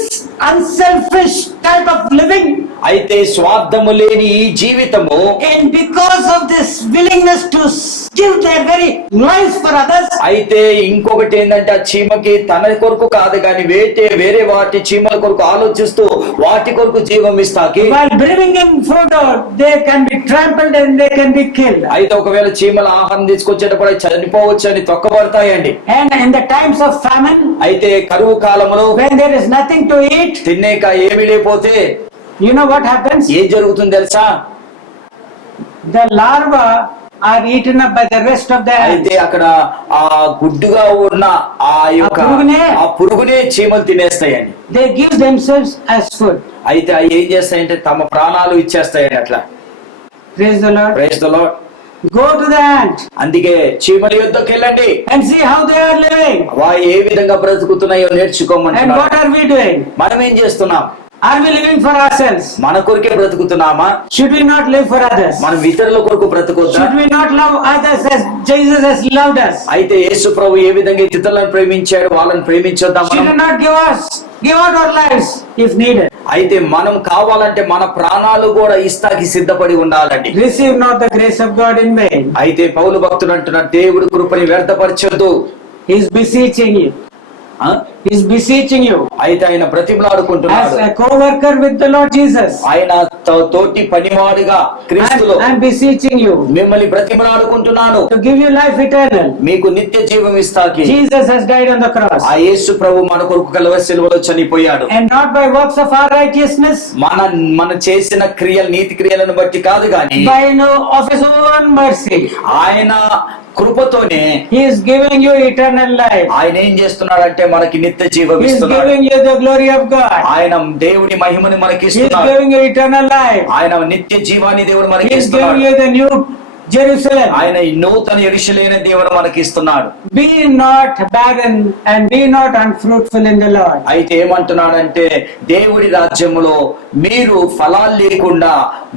unselfish type of living, అయితే స్వార్థము లేని ఈ జీవితము, and because of this willingness to give their very lives for others, అయితే ఇంకొకటి ఏంటంటే ఆ చీమకి తన కొరకు కాదు కానీ వేరే వాటి చీమల కొరకు ఆలోచిస్తూ వాటి కొరకు జీవం ఇస్తాకి, while bringing food, they can be trampled and they can be killed. అయితే ఒకవేళ చీమల ఆహారం తీసుకొచ్చేటప్పుడు అవి చనిపోవచ్చు అని తొక్కబడతాయండి. And in the times of famine, అయితే కరువు కాలంలో when there is nothing to eat, తినేక ఏమీ లేకపోతే you know what happens? ఏం జరుగుతుంది తెలుసా? The larvae are eaten up by the rest of the ants. అయితే అక్కడ ఆ గుడ్డుగా ఉన్న ఆ యొక్క ఆ పురుగునే చీమలు తినేస్తాయండి. They give themselves as food. అయితే అవి ఏం చేస్తాయంటే తమ ప్రాణాలు ఇచ్చేస్తాయండి. అట్లా Praise the Lord. Praise the Lord. Go to the ant అందుకే చీమల యుద్ధకి వెళ్ళండి, and see how they are living. వారు ఏ విధంగా బ్రతుకుతున్నాయో And నేర్చుకోమంటున్నారు. what are we doing? మనం ఏం చేస్తున్నాం? Are we living for ourselves? మన కొరకే బ్రతుకుతున్నామా? Should we not live for others? మనం ఇతరుల కొరకు బ్రతుకుతా? Should we not love others as Jesus has loved us? అయితే యేసు ప్రభు ఏ విధంగా ఇతరులను ప్రేమించాడు వాళ్ళని ప్రేమించొద్దాం Should మనం? we not give out our lives if needed? అయితే మనం కావాలంటే మన ప్రాణాలు కూడా ఇస్తాకి సిద్ధపడి ఉండాలండి. Receive not the grace of God in vain. అయితే పౌలు భక్తుడు అంటున్న దేవుడి కృపని వ్యర్థపరచొద్దు. He is beseeching you. ఆ? He is beseeching you అయితే ఆయన బ్రతిమలాడుకుంటున్నాడు. as a co-worker with the Lord Jesus. ఆయన తోటి పనివాడిగా క్రీస్తులో I am beseeching you మిమ్మల్ని బ్రతిమలాడుకుంటున్నాను, to give you life eternal. మీకు నిత్య జీవం ఇస్తాకి. Jesus has died on the cross, ఆ యేసు ప్రభు మన కొరకు కలువరి శిలువలో చనిపోయాడు. and not by works of our righteousness, మన చేసిన క్రియలు నీతి క్రియలను బట్టి కాదు గాని by no of his own mercy. ఆయన కృపతోనే He is giving you eternal life. ఆయన ఏం చేస్తున్నాడంటే మనకి నిత్య జీవం He is ఇస్తున్నాడు. giving you the glory of God. ఆయన దేవుని మహిమని మనకి He is ఇస్తున్నాడు. giving you eternal life. ఆయన నిత్య జీవాన్ని దేవుడు మనకి He is giving ఇస్తున్నాడు. you the new Jerusalem. ఆయన ఈ నూతన యెరూషలేము దేవుడు మనకి ఇస్తున్నాడు. Be not barren and be not unfruitful in the Lord. అయితే ఏమంటున్నాడంటే దేవుడి రాజ్యములో మీరు ఫలాలు లేకుండా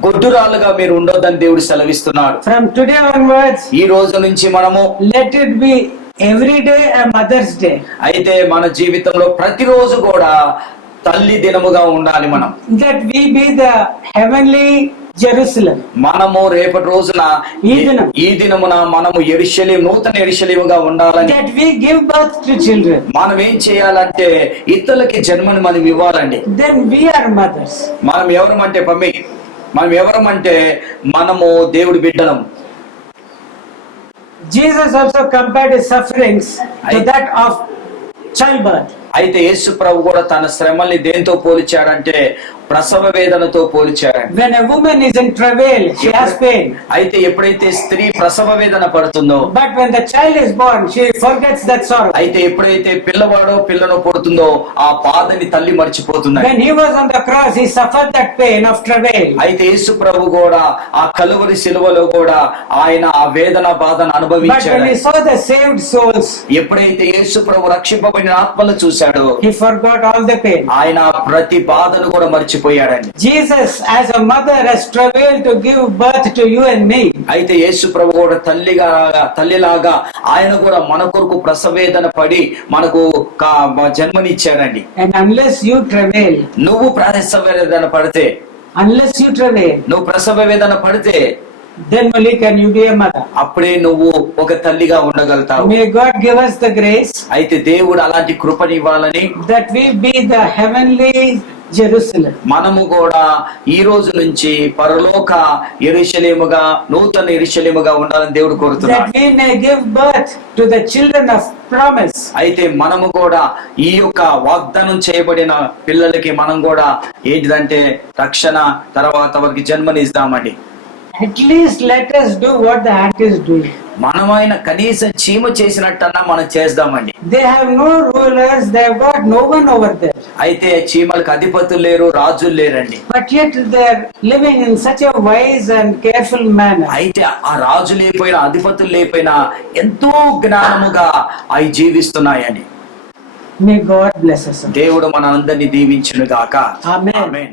గొడ్డురాలుగా మీరు ఉండొద్దని దేవుడు సెలవిస్తున్నాడు. From today onwards, ఈ రోజు నుంచి మనము let it be every day a Mother's Day. అయితే మన జీవితంలో ప్రతిరోజు కూడా తల్లి దినముగా ఉండాలి. మనం That we be the heavenly Jerusalem. మనము రేపటి రోజున ఈ దినమున మనము యెరూషలేము నూతన యెరూషలేముగా ఉండాలని, That we give birth to children. మనం ఏం చేయాలంటే ఇతరులకి జన్మని మనం ఇవ్వాలండి. Then we are mothers. మనం ఎవరమంటే మనం ఎవరమంటే మనము దేవుడి బిడ్డలం. Jesus also compared his sufferings to that of childbirth. అయితే యేసు ప్రభు కూడా తన శ్రమల్ని దేంతో పోల్చాడంటే ప్రసవ వేదనతో పోల్చాడండి. When a woman is in travail, she has pain. అయితే ఎప్పుడైతే స్త్రీ ప్రసవ వేదన పడుతుందో, But when the child is born, she forgets that sorrow. అయితే ఎప్పుడైతే పిల్లను పుడుతుందో ఆ బాధని తల్లి మర్చిపోతుంది. When he was on the cross, he suffered that pain of travail. అయితే యేసు ప్రభు కూడా ఆ కలువరి శిలువలో కూడా ఆయన ఆ వేదన బాధను But అనుభవించాడు. when he saw the saved souls, ఎప్పుడైతే యేసు ప్రభు రక్షింపబడిన ఆత్మలు చూశాడో he forgot all the pain. ఆయన ప్రతి బాధను కూడా మర్చిపోయాడండి. Jesus, as a mother, has travailed to give birth to you and me. అయితే యేసు ప్రభు కూడా తల్లిలాగా ఆయన కూడా మన కొరకు ప్రసవేదన పడి మనకు జన్మనిచ్చాడండి. And unless you travail, నువ్వు ప్రసవేదన పడితే, నువ్వు ప్రసవ వేదన పడితే then only can you be a mother. అప్పుడే నువ్వు ఒక తల్లిగా ఉండగలుగుతావు. May God give us the grace అయితే దేవుడు అలాంటి కృపనివ్వాలని that we be the heavenly Jerusalem. మనము కూడా ఈ రోజు నుంచి పరలోక యెరూషలేముగా నూతన యెరూషలేముగా ఉండాలని దేవుడు That కోరుతున్నాడు. we may give birth to the children of promise. అయితే మనము కూడా ఈ యొక్క వాగ్దానం చేయబడిన పిల్లలకి మనం కూడా ఏంటిదంటే రక్షణ తర్వాత వారికి జన్మనిస్తామండి. At least let us do what the ant is doing. మనమైన కనీసం చీమ చేసినట్టన్నా మనం చేద్దామండి. They have no rulers, they have got no one over there. అయితే చీమలకు అధిపతులు లేరు, రాజులు లేరండి. But yet they are living in such a wise and careful manner. అయితే ఆ రాజు లేకపోయినా అధిపతులు లేకపోయినా ఎంతో జ్ఞానముగా అవి జీవిస్తున్నాయని. May God bless us. దేవుడు మనందరినీ దీవించును గాక. Amen. ఆమేన్.